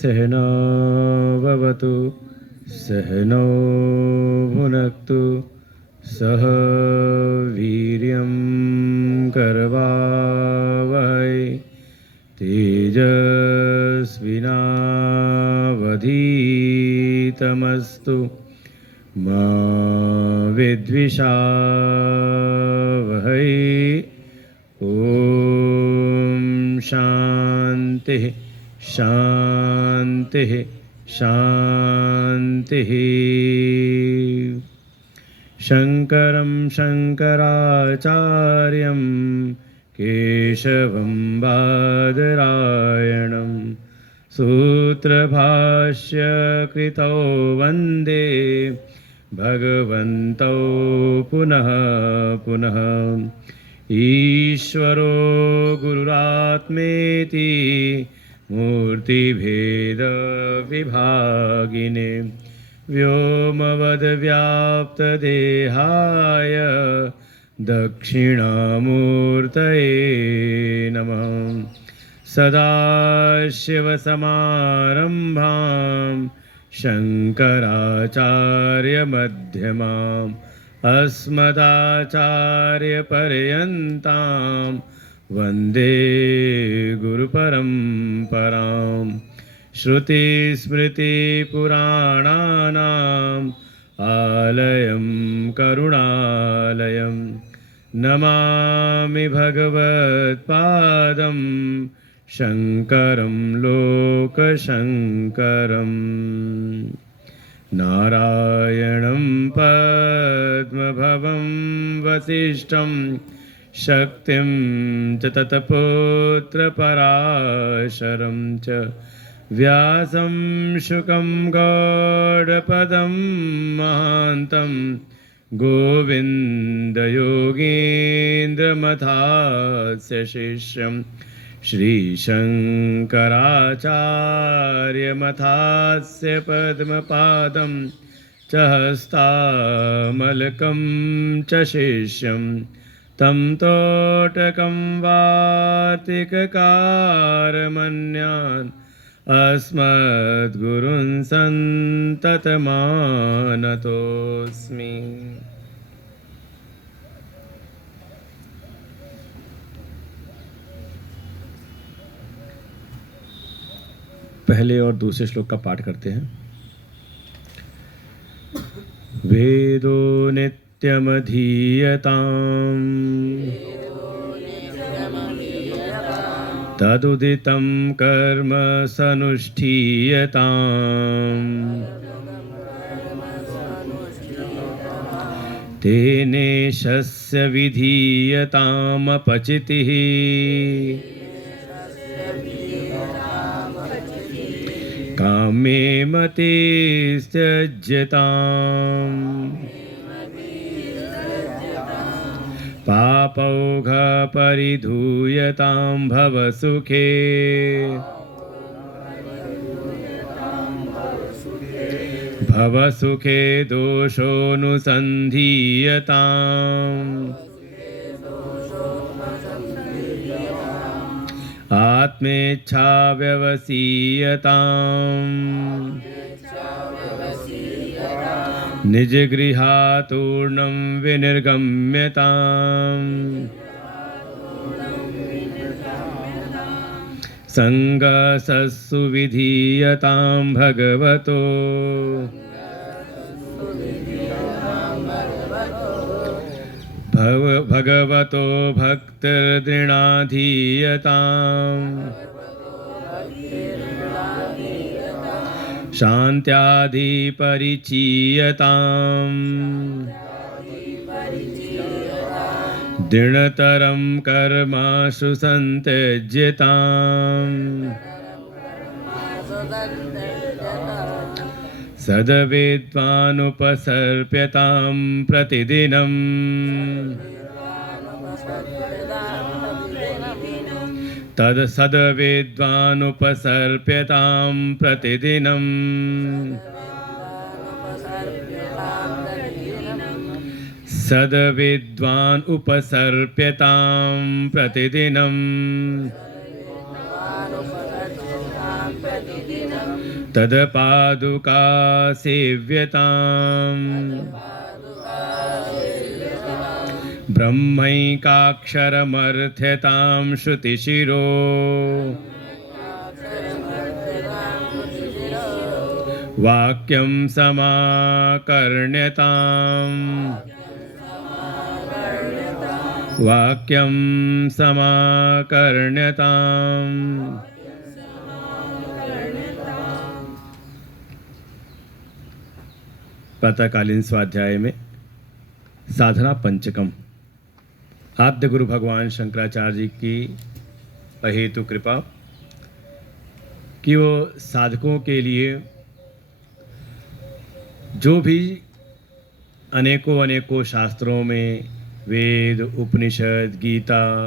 सहना भवतु सहनौ भुनक्तु सह वीर्यं करवावहै तेजस्विनावधीतमस्तु मा विद्विषावहै। ॐ शान्तिः शान्तिः शान्तिः। शङ्करं शङ्कराचार्यं केशवं बादरायणं सूत्रभाष्यकृतौ वन्दे भगवन्तौ पुनः पुनः। ईश्वरो गुरुरात्मेति मूर्तिभेदविभागिने व्योमवद्व्याप्तदेहाय दक्षिणामूर्तये नमः। सदाशिवसमारम्भां शङ्कराचार्यमध्यमाम् अस्मदाचार्यपर्यन्तां वन्दे गुरुपरम्परां। श्रुतिस्मृतिपुराणानाम् आलयं करुणालयं नमामि भगवत्पादं शङ्करं लोकशङ्करम्। नारायणं पद्मभवं वसिष्ठं शक्तिं च तत्पुत्रपराशरं च व्यासं शुकं गौडपदं महान्तं गोविन्दयोगीन्द्रमथास्य शिष्यं श्रीशङ्कराचार्यमथास्य पद्मपादं च हस्तामलकं च शिष्यं तं तोटकं वातिककारमन्यान् अस्मद्गुरुन् सन्ततमानतोऽस्मि। पहले और दूसरे श्लोक का पाठ करते हैं। वेदो नित्यमधीयताम् तदुदितं कर्म सनुष्ठीयताम् तेनेशस्य विधीयतामपचितिः कामे मते त्यज्यताम् पापौघपरिधूयतां भवसुखे भवसुखे दोषोऽनुसन्धीयताम् आत्मेच्छाव्यवसीयताम् निजगृहातूर्णं विनिर्गम्यताम् संगसस्सु विधीयतां भगवतो भगवतो भक्तिर्दृणाधीयताम् शान्त्याधिपरिचीयताम् दृढतरं कर्माशु सन्त्यज्यताम् सद्विद्वानुपसर्प्यतां प्रतिदिनम् सद्विद्वानुपसर्प्यतां प्रतिदिनम् सद्विद्वान् उपसर्प्यतां प्रतिदिनम् तत्पादुका सेव्यताम् ब्रह्मैकाक्षरमर्थ्यतां श्रुतिशिरो वाक्यं समाकर्ण्यताम् वाक्यं समाकर्ण्यताम्। प्रातःकालीन स्वाध्याय में साधना पंचकम आद्य गुरु भगवान शंकराचार्य जी की अहेतु कृपा कि वो साधकों के लिए जो भी अनेकों शास्त्रों में वेद, उपनिषद, गीता,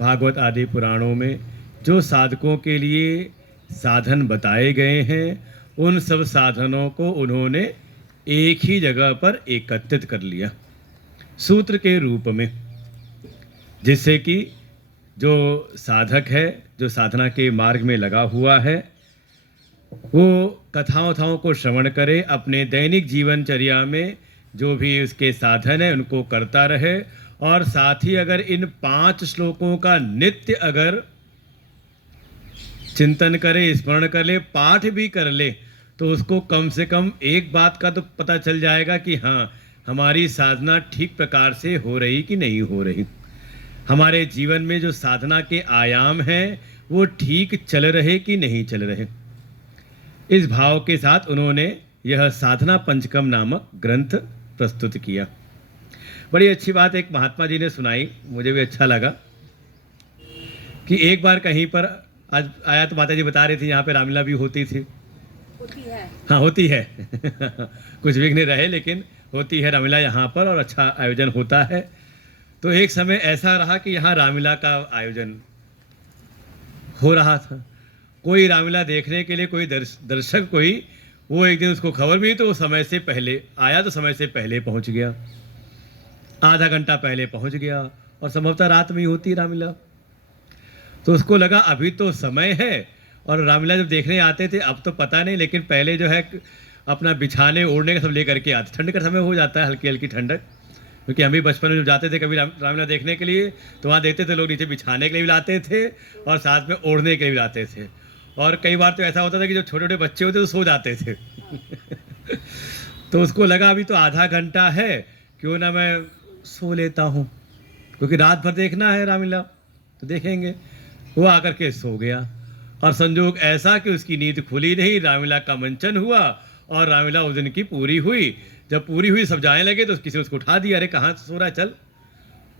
भागवत आदि पुराणों में जो साधकों के लिए साधन बताए गए हैं, उन सब साधनों को उन्होंने एक ही जगह पर एकत्रित कर लिया सूत्र के रूप में, जिससे कि जो साधक है, जो साधना के मार्ग में लगा हुआ है, वो कथाओं को श्रवण करे, अपने दैनिक जीवनचर्या में जो भी उसके साधन है उनको करता रहे, और साथ ही अगर इन 5 श्लोकों का नित्य अगर चिंतन करे, स्मरण कर ले, पाठ भी कर ले, तो उसको कम से कम एक बात का तो पता चल जाएगा कि हाँ, हमारी साधना ठीक प्रकार से हो रही कि नहीं हो रही, हमारे जीवन में जो साधना के आयाम हैं वो ठीक चल रहे कि नहीं चल रहे। इस भाव के साथ उन्होंने यह साधना पंचकम नामक ग्रंथ प्रस्तुत किया। बड़ी अच्छी बात एक महात्मा जी ने सुनाई, मुझे भी अच्छा लगा कि एक बार कहीं पर, आज आया तो माता जी बता रही थी यहाँ पे रामलीला भी होती थी, होती है, हाँ होती है कुछ विघ्न रहे लेकिन होती है रामलीला यहाँ पर, और अच्छा आयोजन होता है। तो एक समय ऐसा रहा कि यहाँ रामलीला का आयोजन हो रहा था, कोई रामलीला देखने के लिए कोई दर्शक कोई, वो एक दिन उसको खबर मिली तो वो समय से पहले आया, तो समय से पहले पहुँच गया, आधा घंटा पहले पहुँच गया, और संभवतः रात में ही होती रामलीला। तो उसको लगा अभी तो समय है, और रामलीला जब देखने आते थे अब तो पता नहीं, लेकिन पहले जो है अपना बिछाने ओढ़ने का सब लेकर के आते, ठंड का समय हो जाता है, हल्की हल्की ठंडक, क्योंकि हम भी बचपन में जब जाते थे कभी रामलीला देखने के लिए, तो वहाँ देखते थे लोग नीचे बिछाने के लिए भी लाते थे और साथ में ओढ़ने के लिए भी लाते थे, और कई बार तो ऐसा होता था कि जो छोटे छोटे बच्चे होते तो सो जाते थे तो उसको लगा अभी तो आधा घंटा है, क्यों ना मैं सो लेता हूँ, क्योंकि रात भर देखना है रामलीला, तो देखेंगे। वो आकर के सो गया, और संजोग ऐसा कि उसकी नींद खुली नहीं, रामलीला का मंचन हुआ और रामलीला उस दिन की पूरी हुई। जब पूरी हुई सब जाने लगे तो किसी ने उसको उठा दिया, अरे कहाँ सो रहा है, चल।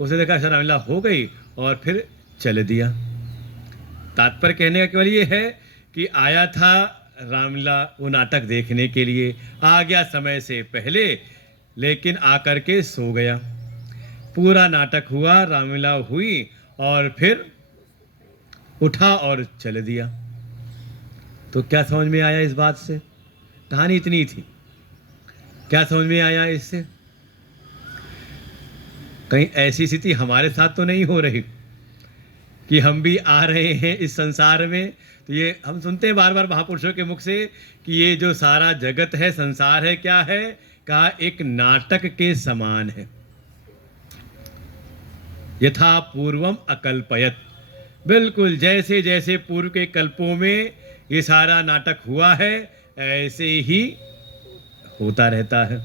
उसने देखा ऐसा रामलीला हो गई और फिर चल दिया। तात्पर्य कहने का केवल ये है कि आया था रामलीला वो नाटक देखने के लिए, आ गया समय से पहले, लेकिन आकर के सो गया। पूरा नाटक हुआ, रामलीला हुई, और फिर उठा और चल दिया। तो क्या समझ में आया इस बात से? कहानी इतनी थी, क्या समझ में आया इससे? कहीं ऐसी स्थिति हमारे साथ तो नहीं हो रही कि हम भी आ रहे हैं इस संसार में? तो ये हम सुनते हैं बार बार महापुरुषों के मुख से कि ये जो सारा जगत है, संसार है, क्या है? का एक नाटक के समान है। यथा पूर्वम अकल्पयत, बिल्कुल जैसे जैसे पूर्व के कल्पों में ये सारा नाटक हुआ है, ऐसे ही होता रहता है,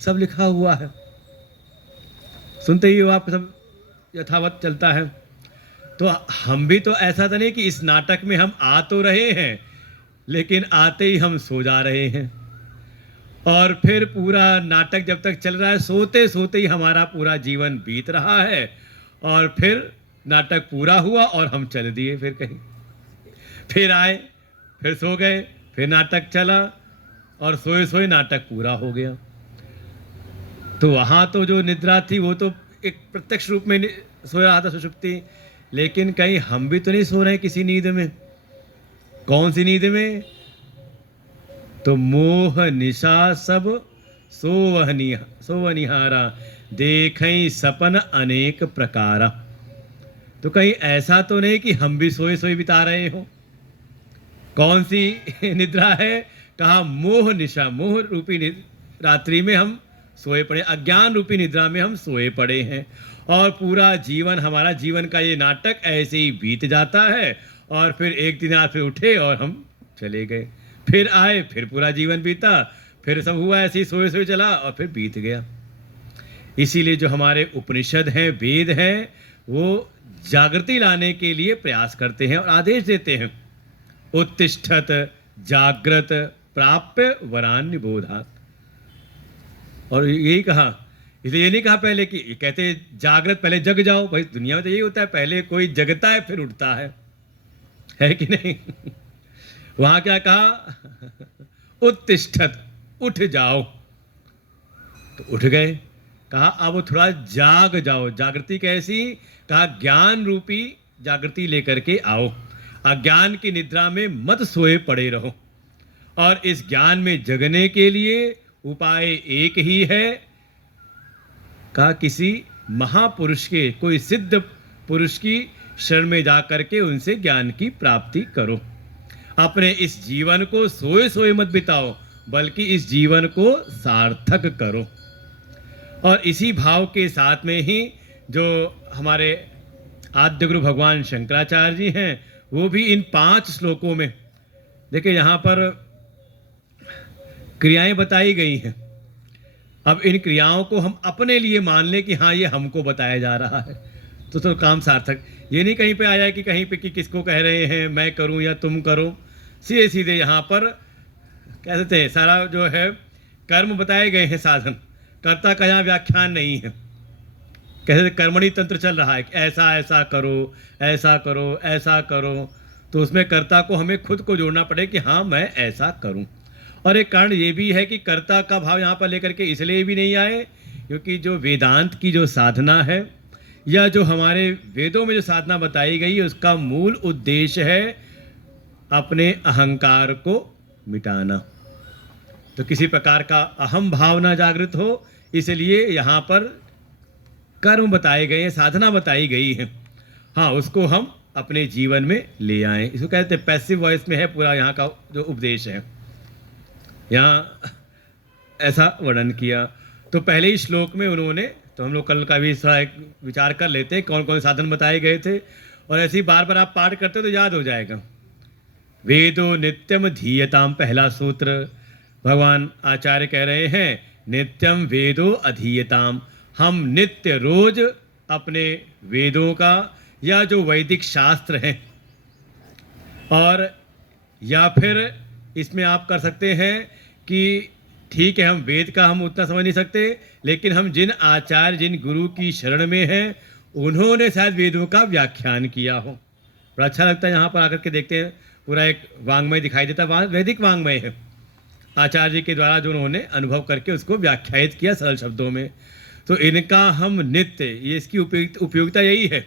सब लिखा हुआ है, सुनते ही हो आप, सब यथावत चलता है। तो हम भी तो ऐसा तो नहीं कि इस नाटक में हम आ तो रहे हैं, लेकिन आते ही हम सो जा रहे हैं, और फिर पूरा नाटक जब तक चल रहा है सोते सोते ही हमारा पूरा जीवन बीत रहा है, और फिर नाटक पूरा हुआ और हम चल दिए फिर कहीं, फिर आए, फिर सो गए, फिर नाटक चला, और सोए सोए नाटक पूरा हो गया। तो वहाँ तो जो निद्रा थी वो तो एक प्रत्यक्ष रूप में सो रहा था, सुषुप्ति, लेकिन कहीं हम भी तो नहीं सो रहे किसी नींद में। कौन सी नींद में? तो मोह निशा सब सोवनिहारा, देखई सपन अनेक प्रकारा। तो कहीं ऐसा तो नहीं कि हम भी सोए सोए बिता रहे हो। कौन सी निद्रा है? कहा मोह निशा, मोह रूपी रात्रि में हम सोए पड़े, अज्ञान रूपी निद्रा में हम सोए पड़े हैं, और पूरा जीवन, हमारा जीवन का ये नाटक ऐसे ही बीत जाता है, और फिर एक दिन आज फिर उठे और हम चले गए, फिर आए, फिर पूरा जीवन बीता, फिर सब हुआ ऐसे ही, सोए सोए चला और फिर बीत गया। इसीलिए जो हमारे उपनिषद हैं, वेद हैं, वो जागृति लाने के लिए प्रयास करते हैं और आदेश देते हैं, उत्तिष्ठत जागृत प्राप्य वरान निबोधात। और यही कहा, इसलिए ये नहीं कहा पहले कि, कहते जागृत पहले जग जाओ, भाई दुनिया में तो यही होता है, पहले कोई जगता है फिर उठता है कि नहीं? वहां क्या कहा? उत्तिष्ठत, उठ जाओ, तो उठ गए। कहा अब थोड़ा जाग जाओ, जागृति कैसी? कहा ज्ञान रूपी जागृति लेकर के आओ, अज्ञान की निद्रा में मत सोए पड़े रहो, और इस ज्ञान में जगने के लिए उपाय एक ही है। कहा किसी महापुरुष के, कोई सिद्ध पुरुष की शरण में जा करके उनसे ज्ञान की प्राप्ति करो। अपने इस जीवन को सोए सोए मत बिताओ, बल्कि इस जीवन को सार्थक करो। और इसी भाव के साथ में ही जो हमारे आद्य गुरु भगवान शंकराचार्य जी हैं, वो भी इन 5 श्लोकों में, देखिए यहाँ पर क्रियाएं बताई गई हैं। अब इन क्रियाओं को हम अपने लिए मान लें कि हाँ ये हमको बताया जा रहा है, तो काम सार्थक। ये नहीं कहीं पे आया कि कहीं पे कि किसको कह रहे हैं मैं करूं या तुम करो, सीधे सीधे यहाँ पर कह देते हैं सारा जो है कर्म बताए गए हैं, साधन, कर्ता का यहाँ व्याख्यान नहीं है। कहते कर्मणि तंत्र चल रहा है कि ऐसा ऐसा करो, ऐसा करो, ऐसा करो, तो उसमें कर्ता को हमें खुद को जोड़ना पड़े कि हाँ मैं ऐसा करूं। और एक कारण ये भी है कि कर्ता का भाव यहाँ पर लेकर के इसलिए भी नहीं आए, क्योंकि जो वेदांत की जो साधना है, या जो हमारे वेदों में जो साधना बताई गई है, उसका मूल उद्देश्य है अपने अहंकार को मिटाना। तो किसी प्रकार का अहम भावना जागृत हो, इसलिए यहाँ पर कर्म बताए गए हैं, साधना बताई गई है। हाँ, उसको हम अपने जीवन में ले आएं, इसको कहते हैं पैसिव वॉइस में है पूरा यहाँ का जो उपदेश है। यहाँ ऐसा वर्णन किया। तो पहले ही श्लोक में उन्होंने, तो हम लोग कल का भी थोड़ा एक विचार कर लेते हैं कौन कौन साधन बताए गए थे, और ऐसे ही बार बार आप पाठ करते तो याद हो जाएगा। वेदो नित्यम धीयताम, पहला सूत्र भगवान आचार्य कह रहे हैं, नित्यम वेदो अधीयताम, हम नित्य रोज अपने वेदों का या जो वैदिक शास्त्र हैं, और या फिर इसमें आप कर सकते हैं कि ठीक है हम वेद का हम उतना समझ नहीं सकते, लेकिन हम जिन आचार्य जिन गुरु की शरण में हैं, उन्होंने शायद वेदों का व्याख्यान किया हो। बड़ा अच्छा लगता है यहाँ पर आकर के देखते हैं, पूरा एक वांग्मय दिखाई देता है, वैदिक वांग्मय है, आचार्य जी के द्वारा जो उन्होंने अनुभव करके उसको व्याख्यायित किया सरल शब्दों में। तो इनका हम नित्य, ये इसकी उपयोगिता यही है,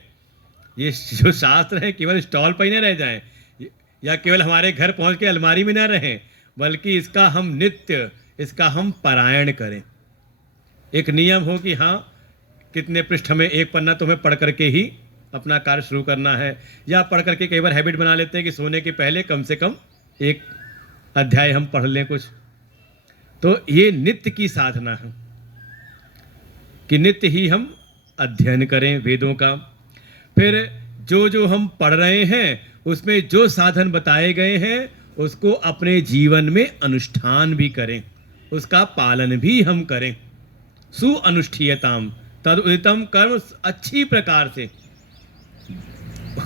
ये जो शास्त्र हैं केवल स्टॉल पर ही न रह जाएं, या केवल हमारे घर पहुंच के अलमारी में न रहें, बल्कि इसका हम नित्य, इसका हम पारायण करें। एक नियम हो कि हाँ कितने पृष्ठ में एक पन्ना तुम्हें पढ़ करके ही अपना कार्य शुरू करना है, या पढ़ करके कई बार हैबिट बना लेते हैं कि सोने के पहले कम से कम एक अध्याय हम पढ़ लें कुछ। तो ये नित्य की साधना है कि नित्य ही हम अध्ययन करें वेदों का। फिर जो जो हम पढ़ रहे हैं उसमें जो साधन बताए गए हैं उसको अपने जीवन में अनुष्ठान भी करें, उसका पालन भी हम करें। सुअनुष्ठीयताम तद उदितम कर्म, अच्छी प्रकार से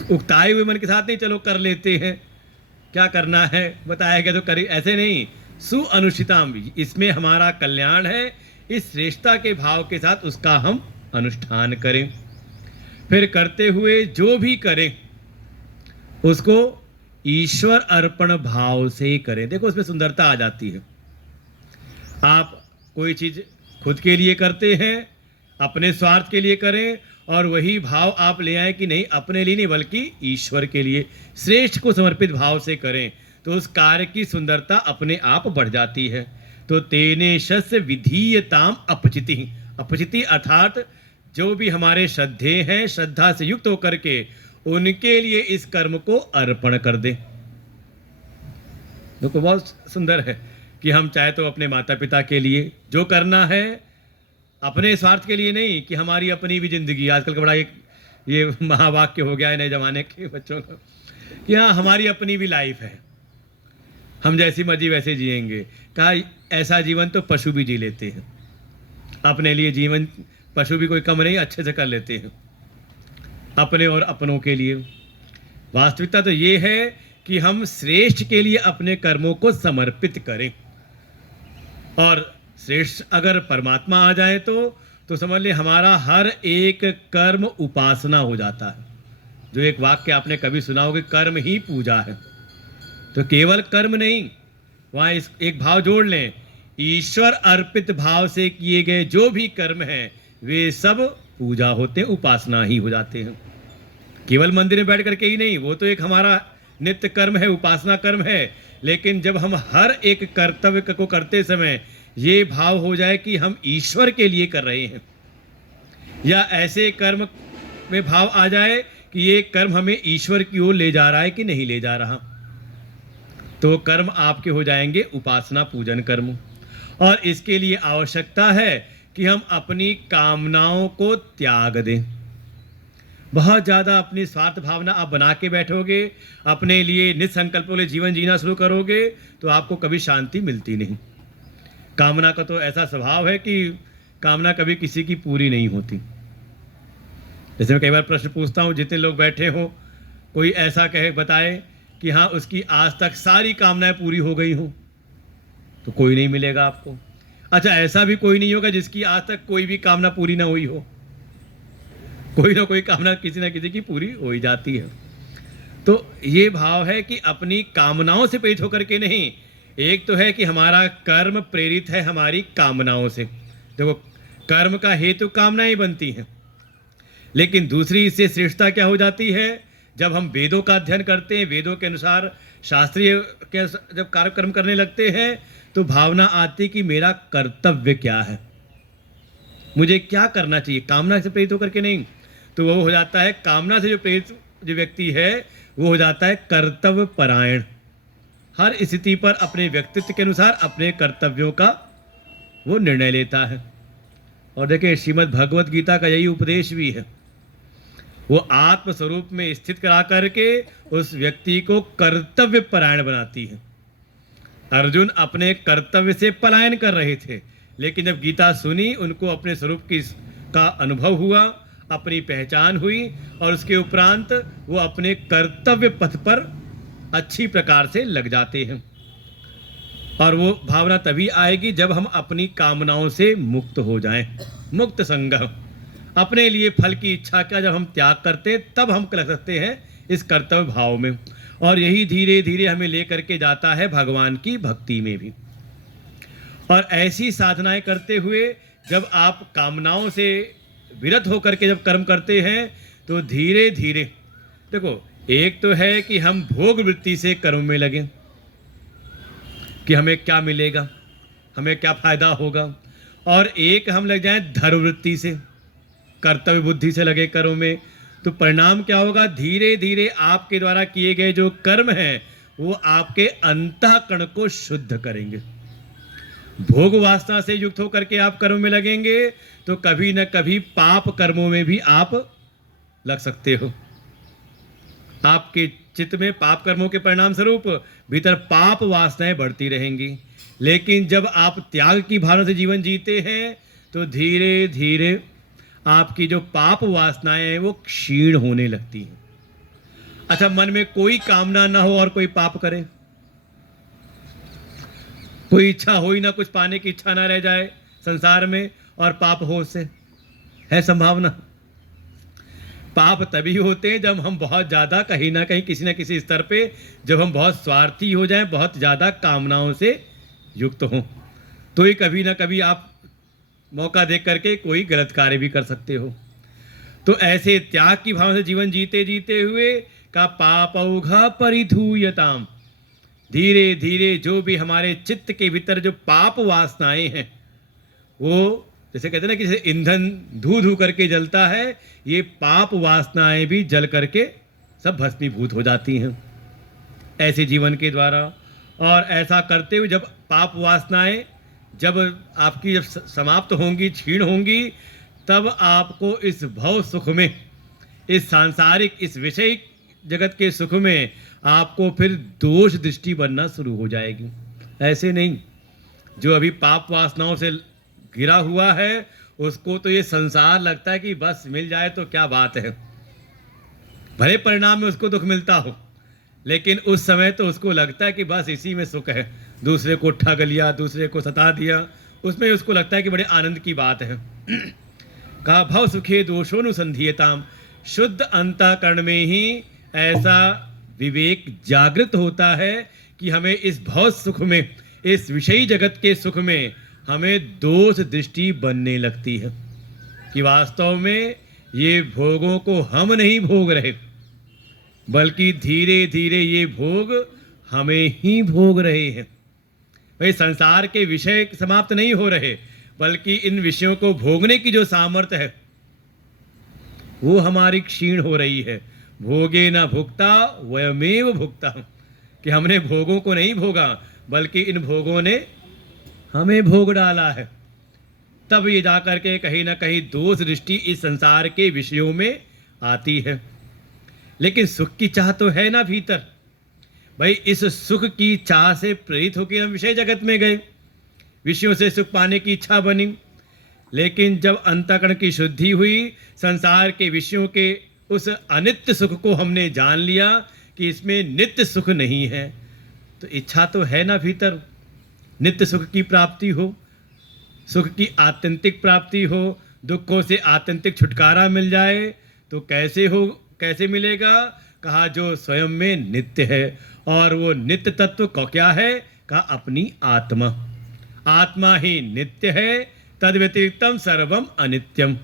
उकताए हुए मन के साथ नहीं चलो कर लेते हैं, क्या करना है बताया गया तो करें, ऐसे नहीं। सुअनुष्ठिताम, इसमें हमारा कल्याण है, इस श्रेष्ठता के भाव के साथ उसका हम अनुष्ठान करें। फिर करते हुए जो भी करें उसको ईश्वर अर्पण भाव से करें। देखो उसमें सुंदरता आ जाती है। आप कोई चीज खुद के लिए करते हैं, अपने स्वार्थ के लिए करें, और वही भाव आप ले आए कि नहीं अपने लिए नहीं बल्कि ईश्वर के लिए श्रेष्ठ को समर्पित भाव से करें, तो उस कार्य की सुंदरता अपने आप बढ़ जाती है। तो तेने शस्य विधीयताम अपचिति, अपचिति अर्थात जो भी हमारे श्रद्धेय हैं, श्रद्धा से युक्त होकर के उनके लिए इस कर्म को अर्पण कर दें। देखो बहुत सुंदर है कि हम चाहे तो अपने माता पिता के लिए जो करना है, अपने स्वार्थ के लिए नहीं कि हमारी अपनी भी जिंदगी, आजकल का बड़ा एक ये महावाक्य हो गया है नए जमाने के बच्चों का कि हाँ हमारी अपनी भी लाइफ है, हम जैसी मर्जी वैसे जिएंगे। कहा ऐसा जीवन तो पशु भी जी लेते हैं, अपने लिए जीवन पशु भी कोई कम नहीं, अच्छे से कर लेते हैं अपने और अपनों के लिए। वास्तविकता तो ये है कि हम श्रेष्ठ के लिए अपने कर्मों को समर्पित करें, और श्रेष्ठ अगर परमात्मा आ जाए तो समझ ले हमारा हर एक कर्म उपासना हो जाता है। जो एक वाक्य आपने कभी सुना होगा, कर्म ही पूजा है, तो केवल कर्म नहीं, वहाँ इस एक भाव जोड़ लें, ईश्वर अर्पित भाव से किए गए जो भी कर्म हैं वे सब पूजा होते हैं, उपासना ही हो जाते हैं। केवल मंदिर में बैठ करके ही नहीं, वो तो एक हमारा नित्य कर्म है, उपासना कर्म है, लेकिन जब हम हर एक कर्तव्य को करते समय ये भाव हो जाए कि हम ईश्वर के लिए कर रहे हैं, या ऐसे कर्म में भाव आ जाए कि ये कर्म हमें ईश्वर की ओर ले जा रहा है कि नहीं ले जा रहा, तो कर्म आपके हो जाएंगे उपासना पूजन कर्म। और इसके लिए आवश्यकता है कि हम अपनी कामनाओं को त्याग दें। बहुत ज़्यादा अपनी स्वार्थ भावना आप बना के बैठोगे, अपने लिए निसंकल्प वाले जीवन जीना शुरू करोगे, तो आपको कभी शांति मिलती नहीं। कामना का तो ऐसा स्वभाव है कि कामना कभी किसी की पूरी नहीं होती। जैसे मैं कई बार प्रश्न पूछता हूँ, जितने लोग बैठे हों कोई ऐसा कहे बताए कि हाँ उसकी आज तक सारी कामनाएं पूरी हो गई हों, तो कोई नहीं मिलेगा आपको। अच्छा, ऐसा भी कोई नहीं होगा जिसकी आज तक कोई भी कामना पूरी ना हुई हो, कोई ना कोई कामना किसी ना किसी की पूरी हो ही जाती है। तो ये भाव है कि अपनी कामनाओं से प्रेरित होकर के नहीं, एक तो है कि हमारा कर्म प्रेरित है हमारी कामनाओं से, देखो कर्म का हेतु कामनाएं बनती हैं, लेकिन दूसरी इससे श्रेष्ठता क्या हो जाती है, जब हम वेदों का अध्ययन करते हैं, वेदों के अनुसार शास्त्रीय के जब कार्यक्रम करने लगते हैं, तो भावना आती कि मेरा कर्तव्य क्या है, मुझे क्या करना चाहिए, कामना से प्रेरित होकर के नहीं। तो वो हो जाता है, कामना से जो प्रेरित जो व्यक्ति है वो हो जाता है कर्तव्य परायण, हर स्थिति पर अपने व्यक्तित्व के अनुसार अपने कर्तव्यों का वो निर्णय लेता है। और देखिए श्रीमद् भगवत गीता का यही उपदेश भी है, वो आत्म स्वरूप में स्थित करा करके उस व्यक्ति को कर्तव्य परायण बनाती है। अर्जुन अपने कर्तव्य से पलायन कर रहे थे, लेकिन जब गीता सुनी उनको अपने स्वरूप की का अनुभव हुआ, अपनी पहचान हुई, और उसके उपरांत वो अपने कर्तव्य पथ पर अच्छी प्रकार से लग जाते हैं। और वो भावना तभी आएगी जब हम अपनी कामनाओं से मुक्त हो जाएं, मुक्त संग, अपने लिए फल की इच्छा का जब हम त्याग करते तब हम लग सकते हैं इस कर्तव्य भाव में। और यही धीरे धीरे हमें लेकर के जाता है भगवान की भक्ति में भी। और ऐसी साधनाएं करते हुए जब आप कामनाओं से विरत होकर के जब कर्म करते हैं, तो धीरे धीरे देखो, एक तो है कि हम भोग वृत्ति से कर्म में लगें कि हमें क्या मिलेगा, हमें क्या फायदा होगा, और एक हम लग जाएं धर्म वृत्ति से, कर्तव्य बुद्धि से लगे कर्म में, तो परिणाम क्या होगा, धीरे धीरे आपके द्वारा किए गए जो कर्म हैं वो आपके अंतःकरण को शुद्ध करेंगे। भोग वासना से युक्त होकर के आप कर्म में लगेंगे तो कभी न कभी पाप कर्मों में भी आप लग सकते हो। आपके चित्त में पाप कर्मों के परिणाम स्वरूप भीतर पाप वासनाएं बढ़ती रहेंगी। लेकिन जब आप त्याग की भावना से जीवन जीते हैं तो धीरे धीरे आपकी जो पाप वासनाएं हैं वो क्षीण होने लगती हैं। अच्छा, मन में कोई कामना ना हो और कोई पाप करे, कोई इच्छा हो ही ना, कुछ पाने की इच्छा ना रह जाए संसार में, और पाप हो, उससे है संभावना। पाप तभी होते हैं जब हम बहुत ज़्यादा कहीं ना कहीं किसी न किसी स्तर पे, जब हम बहुत स्वार्थी हो जाएं, बहुत ज़्यादा कामनाओं से युक्त हों, तो ही कभी ना कभी आप मौका देख करके कोई गलत कार्य भी कर सकते हो। तो ऐसे त्याग की भावना से जीवन जीते जीते हुए का पाप औघा परिधूयताम, धीरे धीरे जो भी हमारे चित्त के भीतर जो पाप वासनाएं हैं वो जैसे कहते हैं ना कि जैसे ईंधन धू धू करके जलता है, ये पाप वासनाएं भी जल करके सब भस्मीभूत हो जाती हैं ऐसे जीवन के द्वारा। और ऐसा करते हुए जब पाप वासनाएं जब आपकी जब समाप्त होंगी, क्षीण होंगी, तब आपको इस भव सुख में, इस सांसारिक इस विषय जगत के सुख में आपको फिर दोष दृष्टि बनना शुरू हो जाएगी। ऐसे नहीं, जो अभी पाप वासनाओं से घिरा हुआ है उसको तो ये संसार लगता है कि बस मिल जाए तो क्या बात है, भले परिणाम में उसको दुख मिलता हो, लेकिन उस समय तो उसको लगता है कि बस इसी में सुख है। दूसरे को ठग लिया, दूसरे को सता दिया, उसमें उसको लगता है कि बड़े आनंद की बात है। कहा भव सुखे दोषोनुसंधीयताम, शुद्ध अंतःकरण में ही ऐसा विवेक जागृत होता है कि हमें इस भव सुख में, इस विषयी जगत के सुख में हमें दोष दृष्टि बनने लगती है कि वास्तव में ये भोगों को हम नहीं भोग रहे, बल्कि धीरे धीरे ये भोग हमें ही भोग रहे हैं। भाई संसार के विषय समाप्त नहीं हो रहे, बल्कि इन विषयों को भोगने की जो सामर्थ्य है वो हमारी क्षीण हो रही है। भोगे न भुक्ता वयमेव भुक्ता, कि हमने भोगों को नहीं भोगा बल्कि इन भोगों ने हमें भोग डाला है। तब ये जाकर के कहीं ना कहीं दोष दृष्टि इस संसार के विषयों में आती है। लेकिन सुख की चाह तो है ना भीतर, भाई इस सुख की चाह से प्रेरित होकर हम विषय जगत में गए, विषयों से सुख पाने की इच्छा बनी। लेकिन जब अंतःकरण की शुद्धि हुई, संसार के विषयों के उस अनित्य सुख को हमने जान लिया कि इसमें नित्य सुख नहीं है, तो इच्छा तो है ना भीतर नित्य सुख की प्राप्ति हो, सुख की आत्यंतिक प्राप्ति हो, दुखों से आत्यंतिक छुटकारा मिल जाए। तो कैसे हो, कैसे मिलेगा? कहा जो स्वयं में नित्य है, और वो नित्य तत्व को क्या है? कहा अपनी आत्मा। आत्मा ही नित्य है, तद व्यतिरिक्तम सर्वम अनित्यम।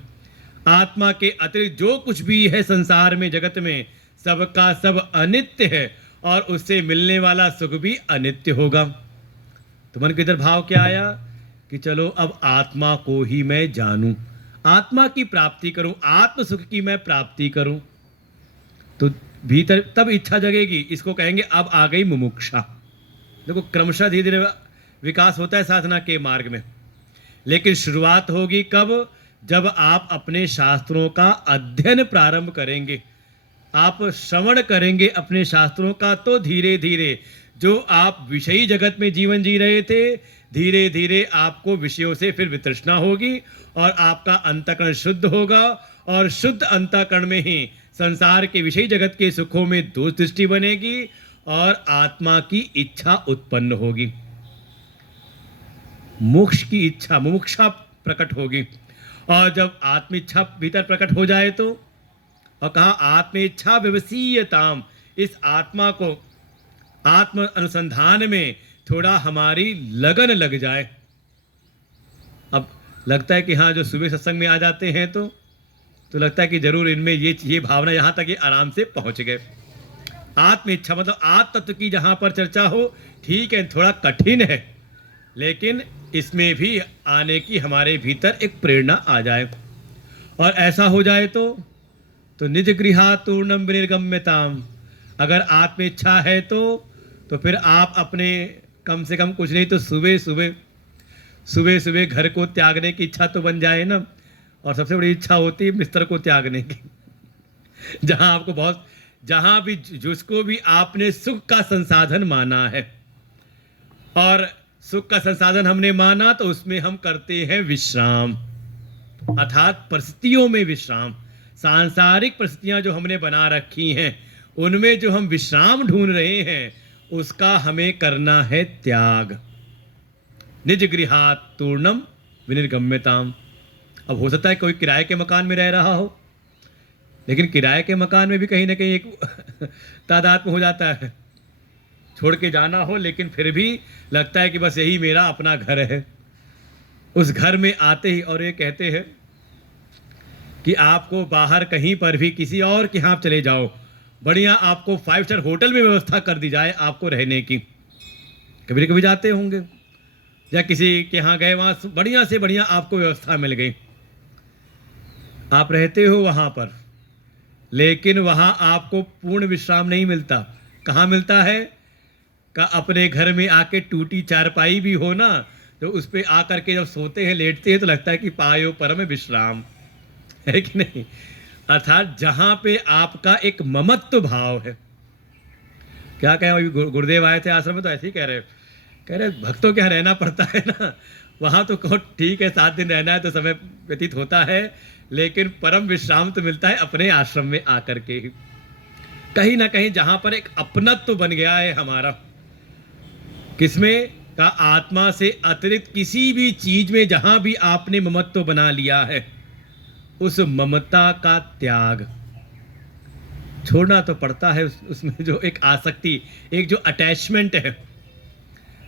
आत्मा के अतिरिक्त जो कुछ भी है संसार में जगत में, सबका सब अनित्य है, और उससे मिलने वाला सुख भी अनित्य होगा। तो मन के इधर भाव क्या आया कि चलो अब आत्मा को ही मैं जानूं, आत्मा की प्राप्ति करूं, आत्म सुख की मैं प्राप्ति करूं। तो भीतर तब इच्छा जगेगी, इसको कहेंगे अब आ गई मुमुक्षा। देखो क्रमशः धीरे धीरे विकास होता है साधना के मार्ग में, लेकिन शुरुआत होगी कब? जब आप अपने शास्त्रों का अध्ययन प्रारंभ करेंगे, आप श्रवण करेंगे अपने शास्त्रों का, तो धीरे धीरे जो आप विषयी जगत में जीवन जी रहे थे, धीरे धीरे आपको विषयों से फिर वितृष्णा होगी और आपका अंतःकरण शुद्ध होगा, और शुद्ध अंतःकरण में ही संसार के विषयी जगत के सुखों में दोष दृष्टि बनेगी और आत्मा की इच्छा उत्पन्न होगी, मोक्ष की इच्छा, मुमुक्षा प्रकट होगी। और जब आत्म इच्छा भीतर प्रकट हो जाए तो, और कहा आत्म इच्छा व्यवसीयताम, इस आत्मा को आत्म अनुसंधान में थोड़ा हमारी लगन लग जाए। अब लगता है कि हाँ, जो सुबह सत्संग में आ जाते हैं तो लगता है कि जरूर इनमें ये भावना यहाँ तक ये आराम से पहुँच गए। आत्म इच्छा मतलब आत्म तत्व की जहाँ पर चर्चा हो, ठीक है थोड़ा कठिन है, लेकिन इसमें भी आने की हमारे भीतर एक प्रेरणा आ जाए, और ऐसा हो जाए तो निज गृहा तूर्णम विनिर्गम्यताम। अगर आत्म इच्छा है तो फिर आप अपने कम से कम कुछ नहीं तो सुबह सुबह घर को त्यागने की इच्छा तो बन जाए ना। और सबसे बड़ी इच्छा होती है बिस्तर को त्यागने की। जहाँ आपको बहुत जहां भी जिसको भी आपने सुख का संसाधन माना है, और सुख का संसाधन हमने माना, तो उसमें हम करते हैं विश्राम, अर्थात परिस्थितियों में विश्राम। सांसारिक परिस्थितियां जो हमने बना रखी हैं, उनमें जो हम विश्राम ढूंढ रहे हैं, उसका हमें करना है त्याग। निज गृहात् तूर्णम विनिर्गम्यताम। अब हो सकता है कोई किराए के मकान में रह रहा हो, लेकिन किराए के मकान में भी कहीं ना कहीं एक तादाद में हो जाता है, छोड़ के जाना हो, लेकिन फिर भी लगता है कि बस यही मेरा अपना घर है। उस घर में आते ही और ये कहते हैं कि आपको बाहर कहीं पर भी किसी और के यहाँ चले जाओ, बढ़िया आपको 5 स्टार होटल में व्यवस्था कर दी जाए आपको रहने की। कभी कभी जाते होंगे, या किसी के यहाँ गए, वहाँ बढ़िया से बढ़िया आपको व्यवस्था मिल गई, आप रहते हो वहाँ पर, लेकिन वहाँ आपको पूर्ण विश्राम नहीं मिलता। कहाँ मिलता है? का अपने घर में आके टूटी चारपाई भी हो ना, तो उस पर आकर के जब सोते हैं, लेटते हैं, तो लगता है कि पायो परम विश्राम, है कि नहीं? अर्थात जहाँ पे आपका एक ममत्व भाव है। क्या कहें, अभी गुरुदेव आए थे आश्रम में, तो ऐसे ही कह रहे भक्तों के यहाँ रहना पड़ता है ना, वहाँ तो कहो ठीक है 7 दिन रहना है तो समय व्यतीत होता है, लेकिन परम विश्राम तो मिलता है अपने आश्रम में आकर के ही। कहीं ना कहीं जहाँ पर एक अपनत्व बन गया है हमारा, किसमें? का आत्मा से अतिरिक्त किसी भी चीज में जहां भी आपने ममत्व बना लिया है, उस ममता का त्याग छोड़ना तो पड़ता है। उसमें जो एक आसक्ति, एक जो अटैचमेंट है,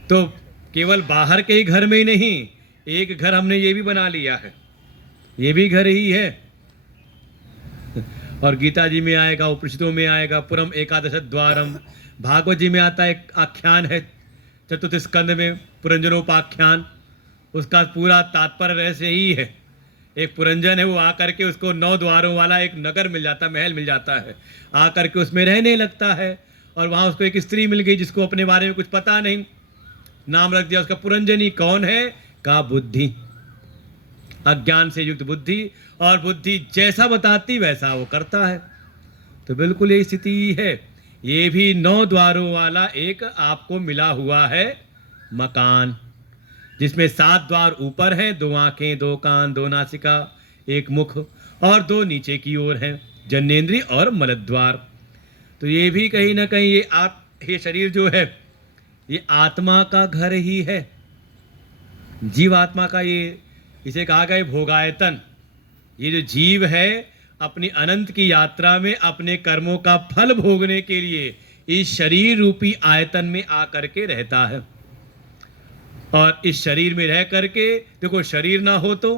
तो केवल बाहर के ही घर में ही नहीं, एक घर हमने ये भी बना लिया है, ये भी घर ही है। और गीता जी में आएगा, उपनिषदों में आएगा, पुरम एकादश द्वारम, भागवत जी में आता है, एक आख्यान है चतुर्थ स्कंद में, पुरंजनोपाख्यान, उसका पूरा तात्पर्य रहस्य ही है। एक पुरंजन है, वो आकर के उसको 9 द्वारों वाला एक नगर मिल जाता है, महल मिल जाता है, आकर के उसमें रहने लगता है, और वहाँ उसको एक स्त्री मिल गई जिसको अपने बारे में कुछ पता नहीं, नाम रख दिया उसका पुरंजनी। कौन है? का बुद्धि, अज्ञान से युक्त बुद्धि, और बुद्धि जैसा बताती वैसा वो करता है। तो बिल्कुल यही स्थिति है। ये भी 9 द्वारों वाला एक आपको मिला हुआ है मकान, जिसमें 7 द्वार ऊपर हैं, 2 आंखें, 2 कान, 2 नासिका, 1 मुख, और 2 नीचे की ओर हैं, जन्नेन्द्रिय और मलद्वार। तो ये भी कहीं ना कहीं ये शरीर जो है, ये आत्मा का घर ही है, जीव आत्मा का। ये इसे कहा गया भोगायतन। ये जो जीव है, अपनी अनंत की यात्रा में अपने कर्मों का फल भोगने के लिए इस शरीर रूपी आयतन में आकर के रहता है। और इस शरीर में रह करके, देखो शरीर ना हो तो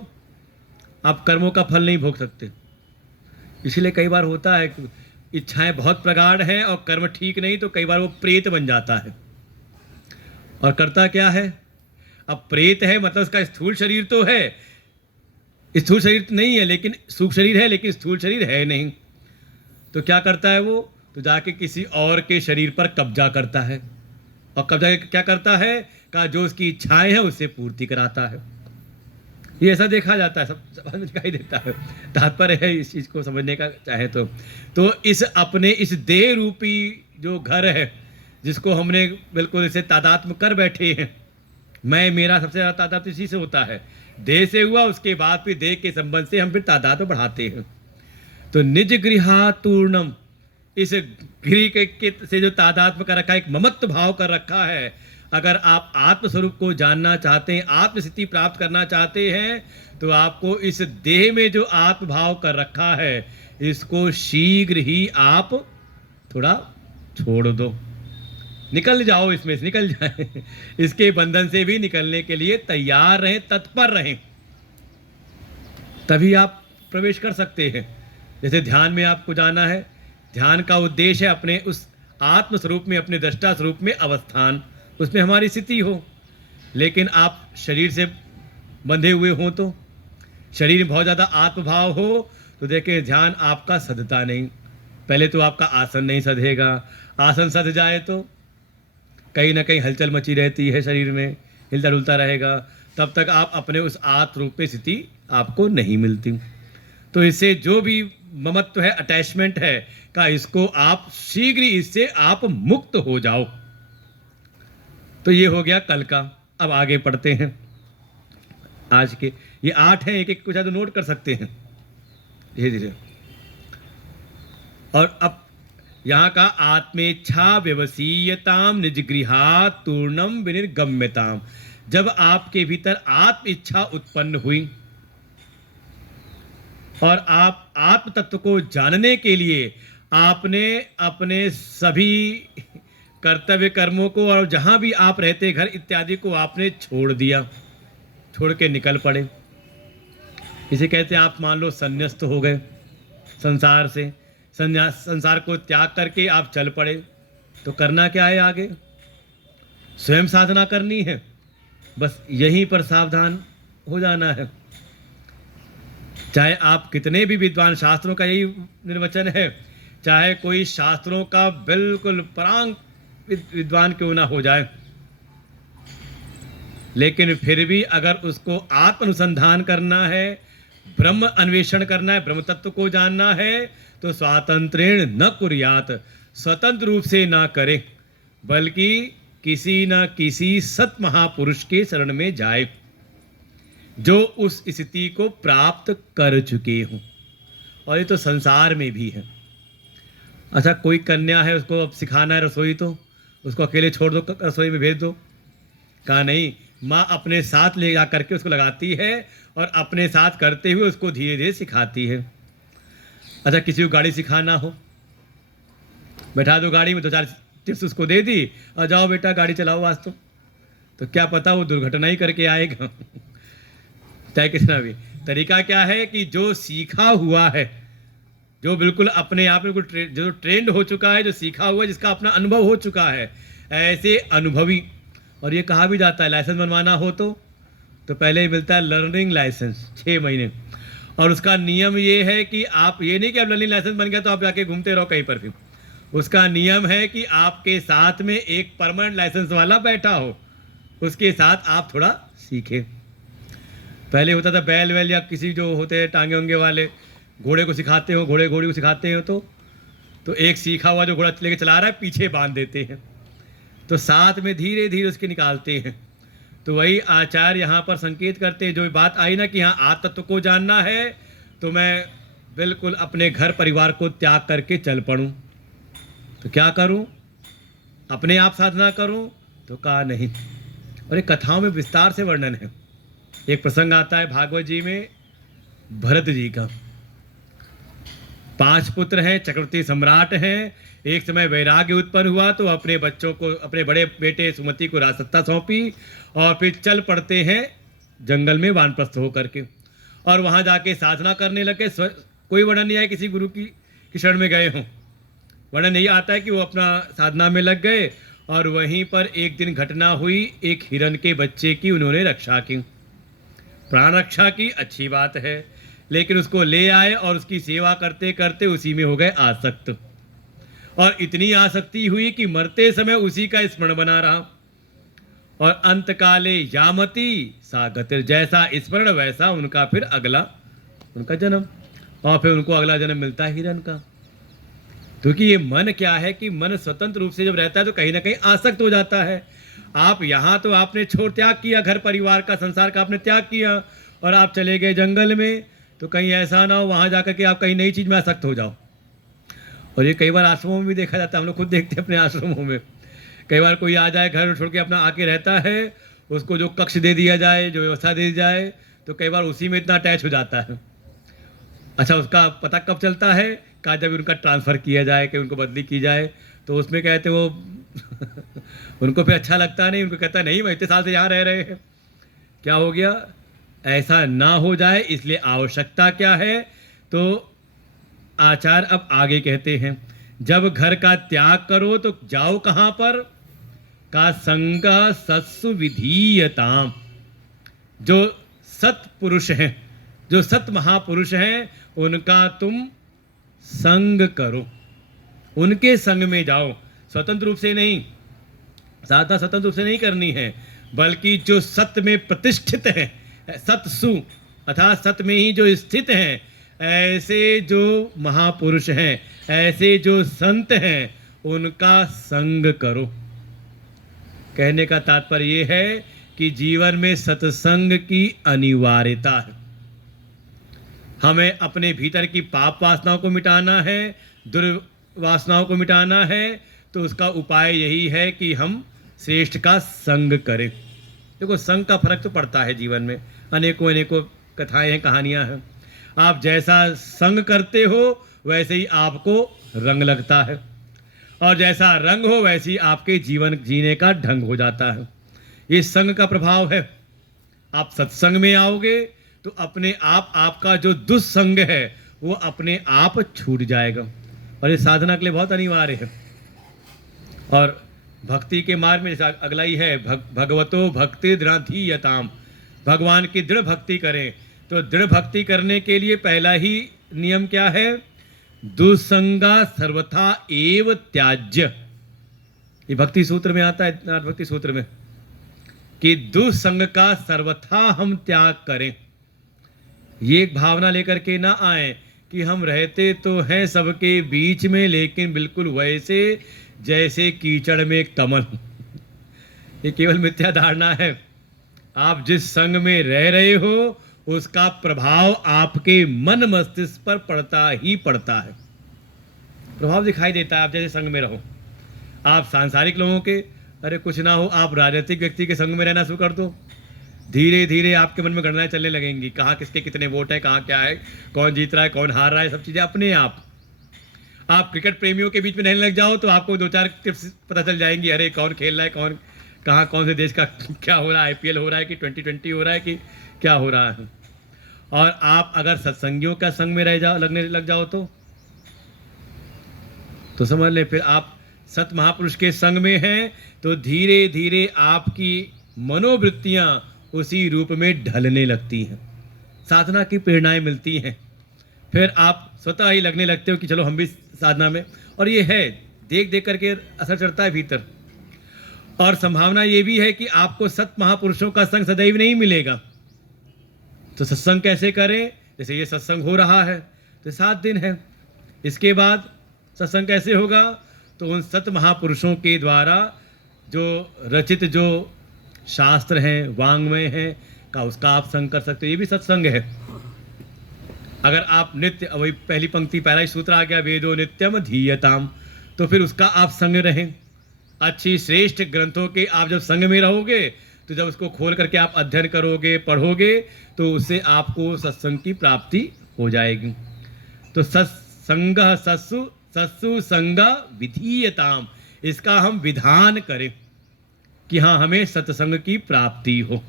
आप कर्मों का फल नहीं भोग सकते। इसलिए कई बार होता है कि इच्छाएं बहुत प्रगाढ़ हैं और कर्म ठीक नहीं, तो कई बार वो प्रेत बन जाता है। और करता क्या है? अब प्रेत है मतलब उसका स्थूल शरीर तो है, स्थूल शरीर नहीं है, लेकिन सूक्ष्म शरीर है, लेकिन स्थूल शरीर है नहीं। तो क्या करता है वो? तो जाके किसी और के शरीर पर कब्जा करता है, और कब्जा क्या करता है? का जो उसकी इच्छाएं हैं उससे पूर्ति कराता है। ये ऐसा देखा जाता है, सब दिखाई देता है। तात्पर्य है इस चीज को समझने का चाहे तो इस अपने इस देह रूपी जो घर है, जिसको हमने बिल्कुल इसे तादात्म्य कर बैठे हैं, मैं मेरा सबसे ज़्यादा तादात्म्य इसी से होता है, देह से हुआ, उसके बाद फिर देह के संबंध से हम फिर तादात्म्य बढ़ाते हैं। तो निज गृहातूर्णम, इस गृह के से जो तादात्म्य कर रखा है, एक ममत्व भाव कर रखा है। अगर आप आत्मस्वरूप को जानना चाहते हैं, आत्मस्थिति प्राप्त करना चाहते हैं, तो आपको इस देह में जो आत्मभाव कर रखा है, इसको शीघ्र ही आप थोड़ा छोड़ दो, निकल जाओ, इसमें से निकल जाए। इसके बंधन से भी निकलने के लिए तैयार रहें, तत्पर रहें, तभी आप प्रवेश कर सकते हैं। जैसे ध्यान में आपको जाना है, ध्यान का उद्देश्य है अपने उस आत्म स्वरूप में, अपने दृष्टा स्वरूप में अवस्थान, उसमें हमारी स्थिति हो। लेकिन आप शरीर से बंधे हुए हों, तो शरीर में बहुत ज़्यादा आत्मभाव हो, तो देखें ध्यान आपका सधता नहीं। पहले तो आपका आसन नहीं सधेगा, आसन सध जाए तो कहीं ना कहीं हलचल मची रहती है शरीर में, हिलता डुलता रहेगा, तब तक आप अपने उस आत्म रूप में स्थिति आपको नहीं मिलती। तो इससे जो भी ममत्व है, अटैचमेंट है, का इसको आप शीघ्र ही इससे आप मुक्त हो जाओ। तो ये हो गया कल का। अब आगे पढ़ते हैं आज के। ये 8 हैं, एक एक को चाहे तो नोट कर सकते हैं धीरे धीरे। और अब यहाँ का आत्मेच्छा व्यवसीयताम निजगृहात् तूर्णम विनिर्गम्यताम। जब आपके भीतर आत्म इच्छा उत्पन्न हुई और आप आत्म तत्व को जानने के लिए आपने अपने सभी कर्तव्य कर्मों को और जहां भी आप रहते घर इत्यादि को आपने छोड़ दिया, छोड़ के निकल पड़े। इसे कहते हैं आप मान लो संन्यास्त हो गए संसार से, संसार को त्याग करके आप चल पड़े। तो करना क्या है आगे? स्वयं साधना करनी है, बस यहीं पर सावधान हो जाना है। चाहे आप कितने भी विद्वान, शास्त्रों का यही निर्वचन है, चाहे कोई शास्त्रों का बिल्कुल परांग विद्वान क्यों ना हो जाए, लेकिन फिर भी अगर उसको आत्म अनुसंधान करना है, ब्रह्म अन्वेषण करना है, ब्रह्म तत्व को जानना है, तो स्वातंत्रेण न कुर्यात, स्वतंत्र रूप से ना करे, बल्कि किसी न किसी सत महापुरुष के शरण में जाए जो उस स्थिति को प्राप्त कर चुके हों। और ये तो संसार में भी है। अच्छा, कोई कन्या है, उसको अब सिखाना है रसोई, तो उसको अकेले छोड़ दो, रसोई में भेज दो? कहा नहीं, माँ अपने साथ ले जा करके उसको लगाती है और अपने साथ करते हुए उसको धीरे धीरे सिखाती है। अच्छा, किसी को गाड़ी सिखाना हो, बैठा दो गाड़ी में, 2-4 टिप्स उसको दे दी और जाओ बेटा गाड़ी चलाओ आज तो क्या पता वो दुर्घटना ही करके आएगा। चाहे कितना भी तरीका क्या है कि जो सीखा हुआ है, जो बिल्कुल अपने आप में जो ट्रेंड हो चुका है, जो सीखा हुआ है, जिसका अपना अनुभव हो चुका है, ऐसे अनुभवी। और ये कहा भी जाता है लाइसेंस बनवाना हो तो पहले ही मिलता है लर्निंग लाइसेंस 6 महीने। और उसका नियम ये है कि आप ये नहीं कि आप लर्निंग लाइसेंस बन गया तो आप जाके घूमते रहो कहीं पर भी। उसका नियम है कि आपके साथ में एक परमानेंट लाइसेंस वाला बैठा हो, उसके साथ आप थोड़ा सीखें। पहले होता था बैल वैल या किसी जो होते हैं टांगे होंगे वाले, घोड़े को सिखाते हो, घोड़े को सिखाते हो तो एक सीखा हुआ जो घोड़ा लेके चला रहा है पीछे बांध देते हैं, तो साथ में धीरे धीरे उसके निकालते हैं। तो वही आचार्य यहाँ पर संकेत करते हैं, जो बात आई ना कि यहाँ आत्म तत्व को जानना है तो मैं बिल्कुल अपने घर परिवार को त्याग करके चल पड़ूँ। तो क्या करूँ? अपने आप साधना करूँ? तो कहा नहीं। और एक कथाओं में विस्तार से वर्णन है। एक प्रसंग आता है भागवत जी में, भरत जी का। 5 पुत्र हैं, चक्रवर्ती सम्राट हैं। एक समय वैराग्य उत्पन्न हुआ तो अपने बच्चों को, अपने बड़े बेटे सुमति को राजसत्ता सौंपी और फिर चल पड़ते हैं जंगल में वानप्रस्थ होकर के, और वहाँ जाके साधना करने लगे। कोई वर्णन नहीं है किसी गुरु की शरण में गए हों, वर्णन यही आता है कि वो अपना साधना में लग गए और वहीं पर एक दिन घटना हुई, एक हिरण के बच्चे की उन्होंने रक्षा की। प्राण रक्षा की अच्छी बात है, लेकिन उसको ले आए और उसकी सेवा करते करते उसी में हो गए आसक्त, और इतनी आसक्ति हुई कि मरते समय उसी का स्मरण बना रहा। और अंतकाले यामती सा गतिर, जैसा स्मरण वैसा उनका फिर अगला उनका जन्म, और फिर उनको अगला जन्म मिलता है हिरण का। क्योंकि ये मन क्या है कि मन स्वतंत्र रूप से जब रहता है तो कहीं ना कहीं आसक्त हो जाता है। आप यहाँ तो आपने छोड़ त्याग किया, घर परिवार का, संसार का आपने त्याग किया और आप चले गए जंगल में, तो कहीं ऐसा ना हो वहाँ जाकर के आप कहीं नई चीज़ में आसक्त हो जाओ। और ये कई बार आश्रमों में भी देखा जाता है, हम लोग खुद देखते हैं अपने आश्रमों में। कई बार कोई आ जाए, घर छोड़ के अपना आके रहता है, उसको जो कक्ष दे दिया जाए, जो व्यवस्था दे दी जाए, तो कई बार उसी में इतना अटैच हो जाता है। अच्छा, उसका पता कब चलता है? कहा जब उनका ट्रांसफ़र किया जाए, कि उनको बदली की जाए, तो उसमें कहते वो उनको फिर अच्छा लगता नहीं, उनको कहता नहीं मैं इतने साल से यहाँ रह रहे हैं, क्या हो गया? ऐसा ना हो जाए इसलिए आवश्यकता क्या है? तो आचार्य अब आगे कहते हैं, जब घर का त्याग करो तो जाओ कहाँ पर? का संग सत्सु विधीयताम। जो सत पुरुष हैं, जो सत महापुरुष हैं, उनका तुम संग करो, उनके संग में जाओ। स्वतंत्र रूप से नहीं, साधना स्वतंत्र रूप से नहीं करनी है, बल्कि जो सत्य में प्रतिष्ठित है, सत्सु अर्थात सत्य में ही जो स्थित हैं, ऐसे जो महापुरुष हैं, ऐसे जो संत हैं, उनका संग करो। कहने का तात्पर्य ये है कि जीवन में सत्संग की अनिवार्यता है। हमें अपने भीतर की पाप वासनाओं को मिटाना है, दुर्वासनाओं को मिटाना है, तो उसका उपाय यही है कि हम श्रेष्ठ का संग करें। देखो, संग का फर्क तो पड़ता है जीवन में, अनेकों अनेकों कथाएं हैं, कहानियां हैं। आप जैसा संग करते हो वैसे ही आपको रंग लगता है, और जैसा रंग हो वैसे ही आपके जीवन जीने का ढंग हो जाता है। ये संग का प्रभाव है। आप सत्संग में आओगे तो अपने आप आपका जो दुस्संग है वो अपने आप छूट जाएगा, और ये साधना के लिए बहुत अनिवार्य है। और भक्ति के मार्ग में जैसा अगला ही है, भगवतो भक्ति दृढ़धीयताम, भगवान की दृढ़ भक्ति करें। तो दृढ़ भक्ति करने के लिए पहला ही नियम क्या है? दुसंगा सर्वथा एव त्याज्य। ये भक्ति सूत्र में आता है, भक्ति सूत्र में, कि दुसंग का सर्वथा हम त्याग करें। ये एक भावना लेकर के ना आए कि हम रहते तो हैं सबके बीच में, लेकिन बिल्कुल वैसे जैसे कीचड़ में कमल। ये केवल मिथ्या धारणा है। आप जिस संग में रह रहे हो उसका प्रभाव आपके मन मस्तिष्क पर पड़ता ही पड़ता है। प्रभाव दिखाई देता है आप जैसे संग में रहो। आप सांसारिक लोगों के, अरे कुछ ना हो, आप राजनीतिक व्यक्ति के संग में रहना शुरू कर दो, धीरे धीरे आपके मन में गणनाएं चलने लगेंगी, कहाँ किसके कितने वोट है, कहाँ क्या है, कौन जीत रहा है, कौन हार रहा है, सब चीज़ें अपने आप। क्रिकेट प्रेमियों के बीच में रहने लग जाओ तो आपको दो चार टिप्स पता चल जाएंगी, अरे कौन खेल रहा है, कौन कहाँ कौन से देश का क्या हो रहा है, IPL हो रहा है कि 2020 हो रहा है कि क्या हो रहा है। और आप अगर सत्संगियों का संग में रह जाओ, लगने लग जाओ तो समझ ले फिर आप सत महापुरुष के संग में हैं, तो धीरे धीरे आपकी मनोवृत्तियां उसी रूप में ढलने लगती हैं, साधना की प्रेरणाएं मिलती हैं, फिर आप स्वतः ही लगने लगते हो कि चलो हम भी साधना में। और ये है, देख देख करके असर चढ़ता है भीतर। और संभावना ये भी है कि आपको सत महापुरुषों का संग सदैव नहीं मिलेगा। तो सत्संग कैसे करें? जैसे ये सत्संग हो रहा है तो 7 दिन है, इसके बाद सत्संग कैसे होगा? तो उन सत महापुरुषों के द्वारा जो रचित जो शास्त्र हैं, वांग्मय हैं का, उसका आप संग कर सकते हो। ये भी सत्संग है। अगर आप नित्य, वही पहली पंक्ति पहला ही सूत्र आ गया, वेदो नित्यम धीयताम, तो फिर उसका आप संग रहें। अच्छी श्रेष्ठ ग्रंथों के आप जब संग में रहोगे तो जब उसको खोल करके आप अध्ययन करोगे, पढ़ोगे, तो उससे आपको सत्संग की प्राप्ति हो जाएगी। तो सत्संग सत्सु सत्सु संग विधीयताम, इसका हम विधान करें कि हाँ हमें सत्संग की प्राप्ति हो।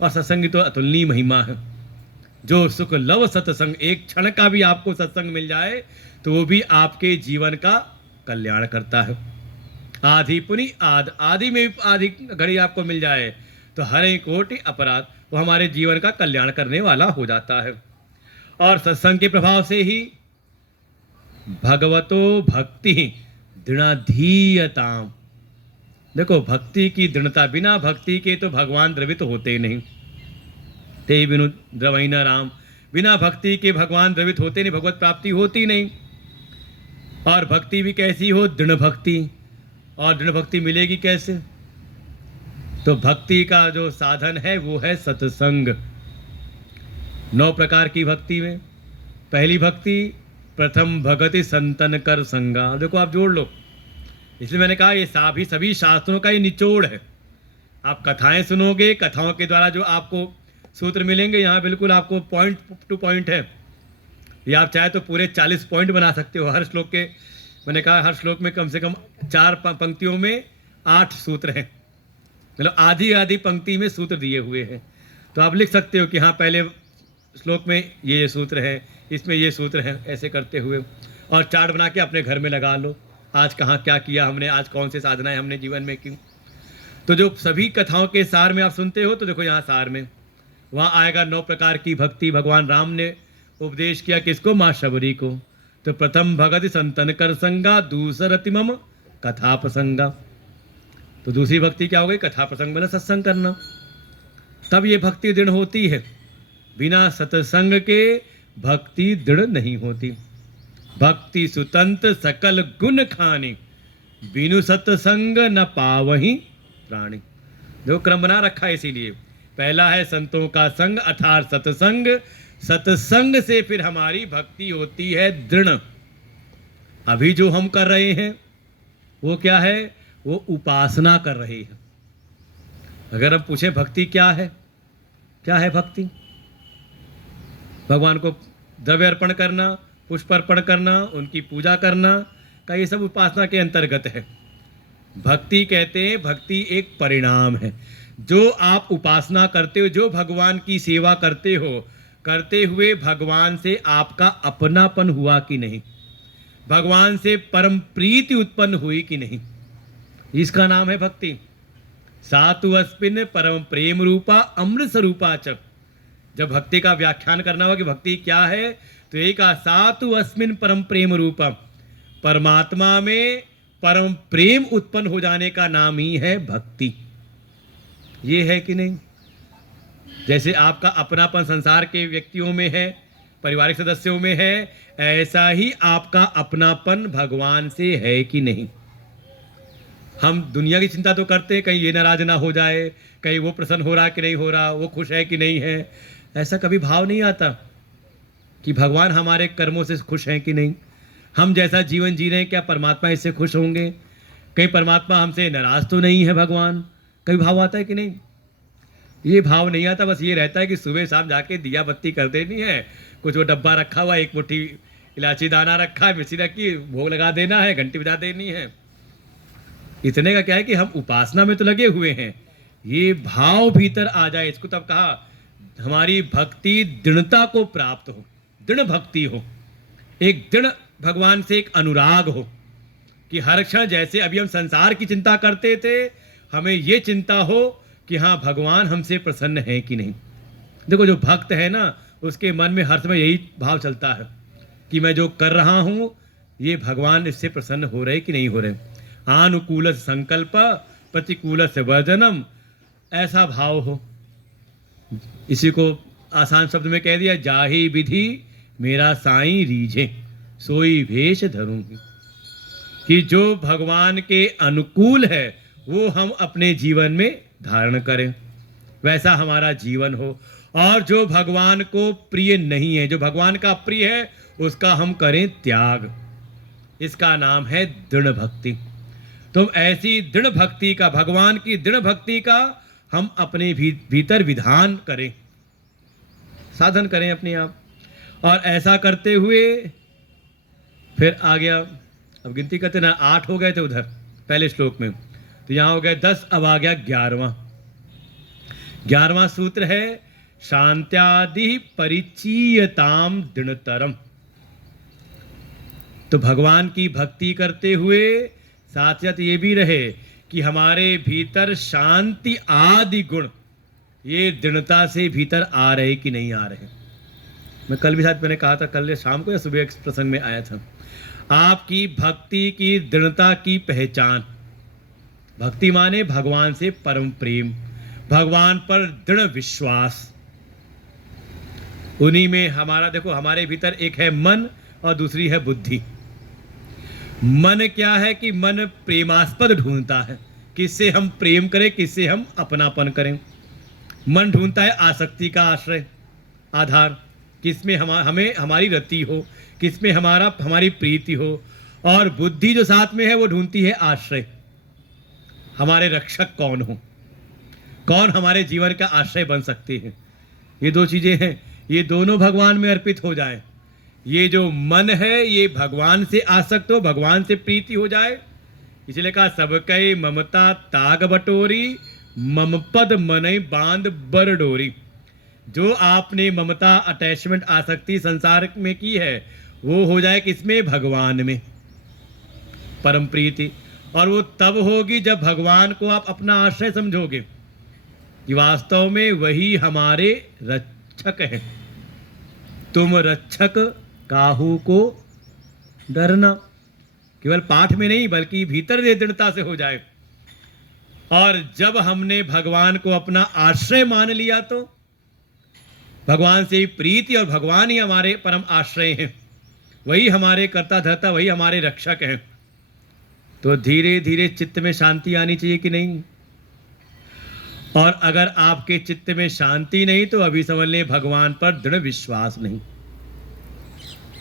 और सत्संग की तो अतुलनीय महिमा है। जो सुख लव सत्संग, एक क्षण का भी आपको सत्संग मिल जाए तो वो भी आपके जीवन का कल्याण करता है। आधि पुनि आदि में भी आधी घड़ी आपको मिल जाए तो हर एक कोटि अपराध, वो हमारे जीवन का कल्याण करने वाला हो जाता है। और सत्संग के प्रभाव से ही भगवतो भक्ति दृढ़धीयताम। देखो, भक्ति की दृढ़ता, बिना भक्ति के तो भगवान द्रवित होते ही नहीं। ते बिनु द्रवहीन राम, बिना भक्ति के भगवान द्रवित होते नहीं, भगवत प्राप्ति होती नहीं। और भक्ति भी कैसी हो? दृढ़ भक्ति। और दृढ़ भक्ति मिलेगी कैसे? तो भक्ति का जो साधन है वो है सत्संग। 9 प्रकार की भक्ति में पहली भक्ति प्रथम भगति संतन कर संगा। देखो, आप जोड़ लो, इसलिए मैंने कहा ये सभी शास्त्रों का ये निचोड़ है। आप कथाएं सुनोगे, कथाओं के द्वारा जो आपको सूत्र मिलेंगे, यहाँ बिल्कुल आपको पॉइंट टू पॉइंट है। या आप चाहे तो पूरे 40 पॉइंट बना सकते हो हर श्लोक के। मैंने कहा हर श्लोक में कम से कम 4 पंक्तियों में 8 सूत्र हैं, मतलब आधी आधी पंक्ति में सूत्र दिए हुए हैं। तो आप लिख सकते हो कि हाँ पहले श्लोक में ये सूत्र है, इसमें ये सूत्र है, ऐसे करते हुए। और चार्ट बना के अपने घर में लगा लो, आज कहाँ क्या किया हमने, आज कौन से साधनाएं हमने जीवन में की। तो जो सभी कथाओं के सार में आप सुनते हो, तो देखो यहाँ सार में वहाँ आएगा 9 प्रकार की भक्ति। भगवान राम ने उपदेश किया किसको? माँ शबरी को। तो प्रथम भगति संतन कर संगा, दूसरति मम कथा प्रसंगा। तो दूसरी भक्ति क्या हो गई? कथा प्रसंग में सत्संग करना। तब ये भक्ति दृढ़ होती है। बिना सत्संग के भक्ति दृढ़ नहीं होती। भक्ति सुतंत सकल गुण खानी, बिनु सत्संग न पावहीं प्राणी। जो क्रम बना रखा है, इसीलिए पहला है संतों का संग अर्थात सत्संग। सत्संग से फिर हमारी भक्ति होती है दृढ़। अभी जो हम कर रहे हैं वो क्या है? वो उपासना कर रहे हैं। अगर हम पूछें भक्ति क्या है, क्या है भक्ति? भगवान को द्रव्य अर्पण करना, पुष्प अर्पण करना, उनकी पूजा करना का ये सब उपासना के अंतर्गत है। भक्ति कहते हैं, भक्ति एक परिणाम है। जो आप उपासना करते हो, जो भगवान की सेवा करते हो, करते हुए भगवान से आपका अपनापन हुआ कि नहीं, भगवान से परम प्रीति उत्पन्न हुई कि नहीं, इसका नाम है भक्ति। सातु अस्मिन् परम प्रेम रूपा अमृत स्वरूपा च। जब भक्ति का व्याख्यान करना होगा कि भक्ति क्या है, तो एक सातु अस्मिन् परम प्रेम रूपा, परमात्मा में परम प्रेम उत्पन्न हो जाने का नाम ही है भक्ति। ये है कि नहीं? जैसे आपका अपनापन संसार के व्यक्तियों में है, पारिवारिक सदस्यों में है, ऐसा ही आपका अपनापन भगवान से है कि नहीं? हम दुनिया की चिंता तो करते हैं, कहीं ये नाराज ना हो जाए, कहीं वो प्रसन्न हो रहा कि नहीं हो रहा, वो खुश है कि नहीं है। ऐसा कभी भाव नहीं आता कि भगवान हमारे कर्मों से खुश हैं कि नहीं, हम जैसा जीवन जी रहे हैं क्या परमात्मा इससे खुश होंगे, कहीं परमात्मा हमसे नाराज तो नहीं है भगवान। कभी भाव आता है कि नहीं? ये भाव नहीं आता। बस ये रहता है कि सुबह शाम जाके दिया बत्ती कर देनी है, कुछ वो डब्बा रखा हुआ, एक मुट्ठी इलायची दाना रखा है, मिर्ची रखी, भोग लगा देना है, घंटी बजा देनी है। इतने का क्या है कि हम उपासना में तो लगे हुए हैं, ये भाव भीतर आ जाए, इसको तब कहा हमारी भक्ति दृढ़ता को प्राप्त हो, दृढ़ भक्ति हो, एक दृढ़ भगवान से एक अनुराग हो कि हर क्षण, जैसे अभी हम संसार की चिंता करते थे, हमें ये चिंता हो कि हाँ भगवान हमसे प्रसन्न है कि नहीं। देखो जो भक्त है ना, उसके मन में हर समय यही भाव चलता है कि मैं जो कर रहा हूँ ये भगवान इससे प्रसन्न हो रहे कि नहीं हो रहे। आनुकूल संकल्प प्रतिकूल से वर्जनम, ऐसा भाव हो। इसी को आसान शब्द में कह दिया, जाही विधि मेरा साईं रीझे, सोई भेष धरूंगी। कि जो भगवान के अनुकूल है वो हम अपने जीवन में धारण करें, वैसा हमारा जीवन हो। और जो भगवान को प्रिय नहीं है, जो भगवान का प्रिय है, उसका हम करें त्याग। इसका नाम है दृढ़ भक्ति। तुम ऐसी दृढ़ भक्ति का, भगवान की दृढ़ भक्ति का हम अपने भीतर विधान करें, साधन करें अपने आप। और ऐसा करते हुए फिर आ गया, अब गिनती करते ना, 8 हो गए थे उधर पहले श्लोक में, तो यहाँ हो गए 10, अब आ गया 11वां सूत्र है, शांत्यादि परिचीयताम दृढ़तरम। तो भगवान की भक्ति करते हुए साथ साथ ये भी रहे कि हमारे भीतर शांति आदि गुण ये दृढ़ता से भीतर आ रहे कि नहीं आ रहे। मैं कल भी साथ मैंने कहा था, कल शाम को या सुबह एक प्रसंग में आया था, आपकी भक्ति की दृढ़ता की पहचान, भक्ति माने भगवान से परम प्रेम, भगवान पर दृढ़ विश्वास, उन्हीं में हमारा, देखो हमारे भीतर एक है मन और दूसरी है बुद्धि। मन क्या है कि मन प्रेमास्पद ढूंढता है, किससे हम प्रेम करें, किससे हम अपनापन करें। मन ढूंढता है आसक्ति का आश्रय, आधार, किसमें हमें हमारी रति हो, किसमें हमारी प्रीति हो। और बुद्धि जो साथ में है वो ढूंढती है आश्रय, हमारे रक्षक कौन हो, कौन हमारे जीवन का आश्रय बन सकते हैं। ये दो चीजें हैं, ये दोनों भगवान में अर्पित हो जाए। ये जो मन है ये भगवान से आसक्त हो, भगवान से प्रीति हो जाए। इसलिए कहा सबकै ममता ताग बटोरी, मम पद मनई बांध बर डोरी। जो आपने ममता, अटैचमेंट, आसक्ति संसार में की है वो हो जाए किसमें, भगवान में, परम प्रीति। और वो तब होगी जब भगवान को आप अपना आश्रय समझोगे कि वास्तव में वही हमारे रक्षक हैं। तुम रक्षक काहू को डरना, केवल पाठ में नहीं बल्कि भीतर दृढ़ता से हो जाए। और जब हमने भगवान को अपना आश्रय मान लिया भगवान से ही प्रीति, और भगवान ही हमारे परम आश्रय हैं, वही हमारे कर्ता धर्ता, वही हमारे रक्षक हैं। तो धीरे धीरे चित्त में शांति आनी चाहिए कि नहीं? और अगर आपके चित्त में शांति नहीं तो अभी समझ लें भगवान पर दृढ़ विश्वास नहीं।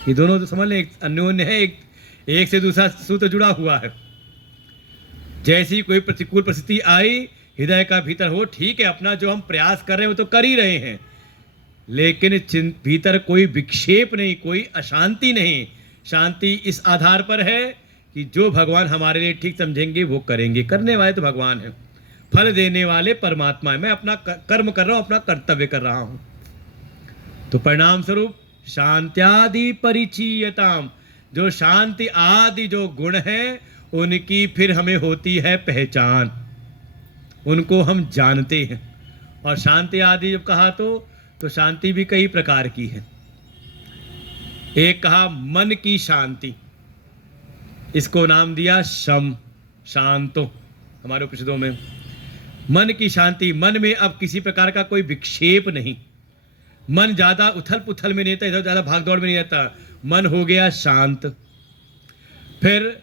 ये दोनों तो समझ लें एक अन्योन्य है, एक से दूसरा सूत्र जुड़ा हुआ है। जैसी कोई प्रतिकूल परिस्थिति आई, हृदय का भीतर हो, ठीक है अपना जो हम प्रयास कर रहे हैं वो तो कर ही रहे हैं, लेकिन भीतर कोई विक्षेप नहीं, कोई अशांति नहीं। शांति इस आधार पर है कि जो भगवान हमारे लिए ठीक समझेंगे वो करेंगे। करने वाले तो भगवान हैं, फल देने वाले परमात्मा है। मैं अपना कर्म कर रहा हूँ, अपना कर्तव्य कर रहा हूँ। तो परिणाम स्वरूप शांत्यादि परिचीयताम, जो शांति आदि जो गुण है उनकी फिर हमें होती है पहचान, उनको हम जानते हैं। और शांति आदि जब कहा तो शांति भी कई प्रकार की है। एक कहा मन की शांति, इसको नाम दिया शम, शांतो हमारे उपनिषदों में। मन की शांति, मन में अब किसी प्रकार का कोई विक्षेप नहीं, मन ज़्यादा उथल पुथल में नहीं रहता, इधर ज़्यादा भागदौड़ में नहीं रहता, मन हो गया शांत। फिर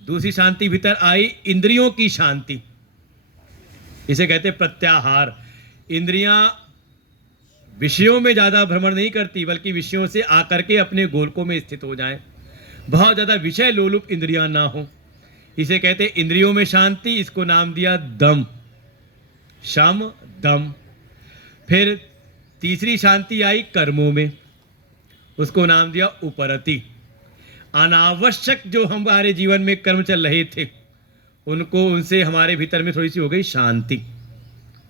दूसरी शांति भीतर आई इंद्रियों की शांति, इसे कहते प्रत्याहार। इंद्रियां विषयों में ज़्यादा भ्रमण नहीं करती, बल्कि विषयों से आकर के अपने गोलकों में स्थित हो जाएं, बहुत ज़्यादा विषय लोलुप इंद्रियां ना हो, इसे कहते इंद्रियों में शांति। इसको नाम दिया दम, शम दम। फिर तीसरी शांति आई कर्मों में, उसको नाम दिया उपरति। अनावश्यक जो हमारे जीवन में कर्म चल रहे थे उनको, उनसे हमारे भीतर में थोड़ी सी हो गई शांति।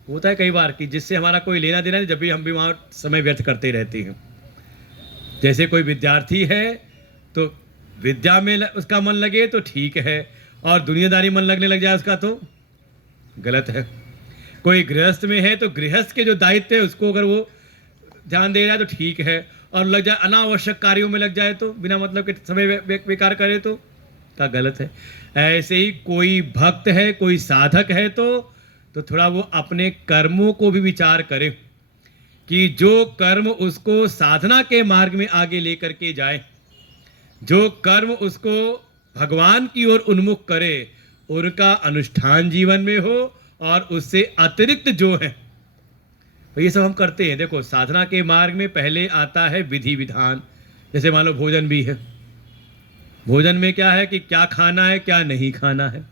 होता है कई बार कि जिससे हमारा कोई लेना देना नहीं, जब भी हम भी वहाँ समय व्यर्थ करते रहते हैं। जैसे कोई विद्यार्थी है तो विद्या में उसका मन लगे तो ठीक है, और दुनियादारी मन लगने लग जाए उसका तो गलत है। कोई गृहस्थ में है तो गृहस्थ के जो दायित्व है उसको अगर वो ध्यान दे रहा है तो ठीक है, और लग जाए अनावश्यक कार्यों में लग जाए तो बिना मतलब के समय बेकार करे तो का गलत है। ऐसे ही कोई भक्त है, कोई साधक है तो थोड़ा वो अपने कर्मों को भी विचार करे कि जो कर्म उसको साधना के मार्ग में आगे लेकर के जाए, जो कर्म उसको भगवान की ओर उन्मुख करे, उनका अनुष्ठान जीवन में हो, और उससे अतिरिक्त जो है तो ये सब हम करते हैं। देखो साधना के मार्ग में पहले आता है विधि विधान। जैसे मान लो भोजन भी है, भोजन में क्या है कि क्या खाना है क्या नहीं खाना है।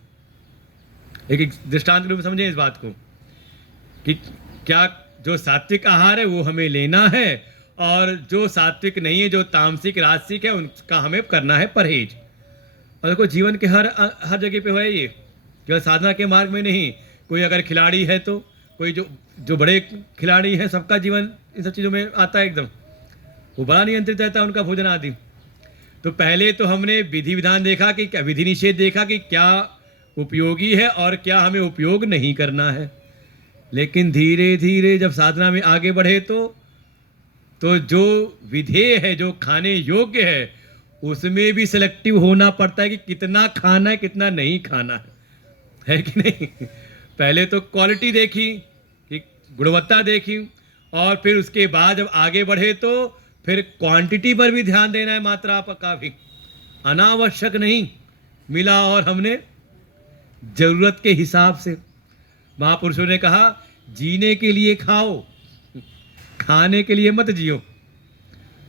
एक दृष्टांत के रूप में समझें इस बात को कि क्या जो सात्विक आहार है वो हमें लेना है, और जो सात्विक नहीं है, जो तामसिक राजसिक है, उनका हमें करना है परहेज। और देखो जीवन के हर जगह पे है ये, केवल साधना के मार्ग में नहीं। कोई अगर खिलाड़ी है तो कोई जो बड़े खिलाड़ी हैं, सबका जीवन इन सब चीज़ों में आता है, एकदम वो बड़ा नियंत्रित रहता है उनका भोजन आदि। तो पहले तो हमने विधि विधान देखा कि क्या विधि निषेध देखा कि क्या उपयोगी है और क्या हमें उपयोग नहीं करना है। लेकिन धीरे धीरे जब साधना में आगे बढ़े तो जो विधेय है, जो खाने योग्य है, उसमें भी सिलेक्टिव होना पड़ता है कि कितना खाना है कितना नहीं खाना है कि नहीं। पहले तो क्वालिटी देखी कि गुणवत्ता देखी, और फिर उसके बाद जब आगे बढ़े तो फिर क्वांटिटी पर भी ध्यान देना है, मात्रा का भी। अनावश्यक नहीं मिला और हमने जरूरत के हिसाब से। महापुरुषों ने कहा जीने के लिए खाओ, खाने के लिए मत जियो।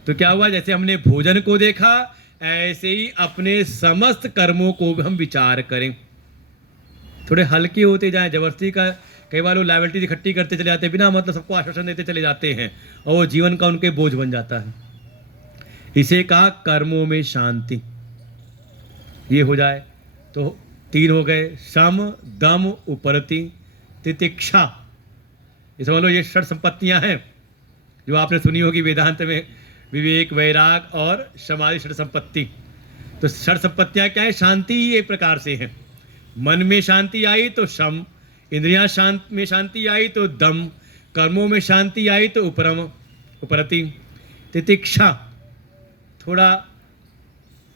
तो क्या हुआ, जैसे हमने भोजन को देखा ऐसे ही अपने समस्त कर्मों को भी हम विचार करें, थोड़े हल्के होते जाएं। जबरदस्ती का कई बार वो लायबिलिटी इकट्ठी करते चले जाते हैं, बिना मतलब सबको आश्वासन देते चले जाते हैं, और वो जीवन का उनके बोझ बन जाता है। इसे कहा कर्मों में शांति। ये हो जाए तो 3 हो गए, शम दम उपरति तितिक्षा। ये समझ लो ये षट संपत्तियां हैं जो आपने सुनी होगी वेदांत में, विवेक वैराग और समाधि षट संपत्ति। तो षट संपत्तियां क्या है? शांति ही एक प्रकार से है। मन में शांति आई तो शम, इंद्रियां शांत में शांति आई तो दम, कर्मों में शांति आई तो उपरति। तितिक्षा थोड़ा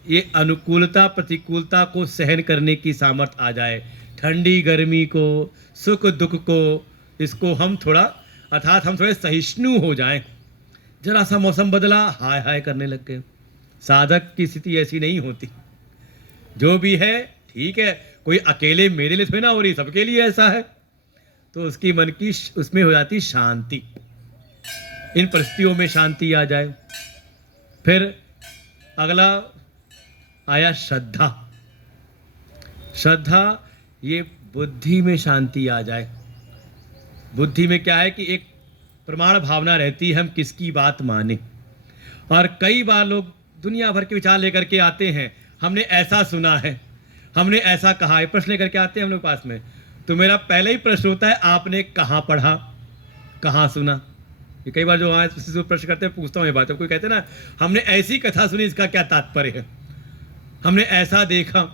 ये अनुकूलता प्रतिकूलता को सहन करने की सामर्थ्य आ जाए, ठंडी गर्मी को, सुख दुख को, इसको हम थोड़ा अर्थात हम थोड़े सहिष्णु हो जाएं। जरा सा मौसम बदला, हाय हाय करने लग गए। साधक की स्थिति ऐसी नहीं होती। जो भी है ठीक है, कोई अकेले मेरे लिए थोड़ी ना हो रही, सबके लिए ऐसा है। तो उसकी मन की उसमें हो जाती शांति। इन परिस्थितियों में शांति आ जाए। फिर अगला आया श्रद्धा। श्रद्धा, ये बुद्धि में शांति आ जाए। बुद्धि में क्या है कि एक प्रमाण भावना रहती है, हम किसकी बात माने। और कई बार लोग दुनिया भर के विचार लेकर के आते हैं, हमने ऐसा सुना है, हमने ऐसा कहा है, प्रश्न लेकर के आते हैं हम लोग पास में। तो मेरा पहले ही प्रश्न होता है, आपने कहाँ पढ़ा, कहाँ सुना। ये कई बार जो वहाँ प्रश्न करते हैं, पूछता हूँ ये बात। कोई कहते हैं ना, हमने ऐसी कथा सुनी, इसका क्या तात्पर्य है, हमने ऐसा देखा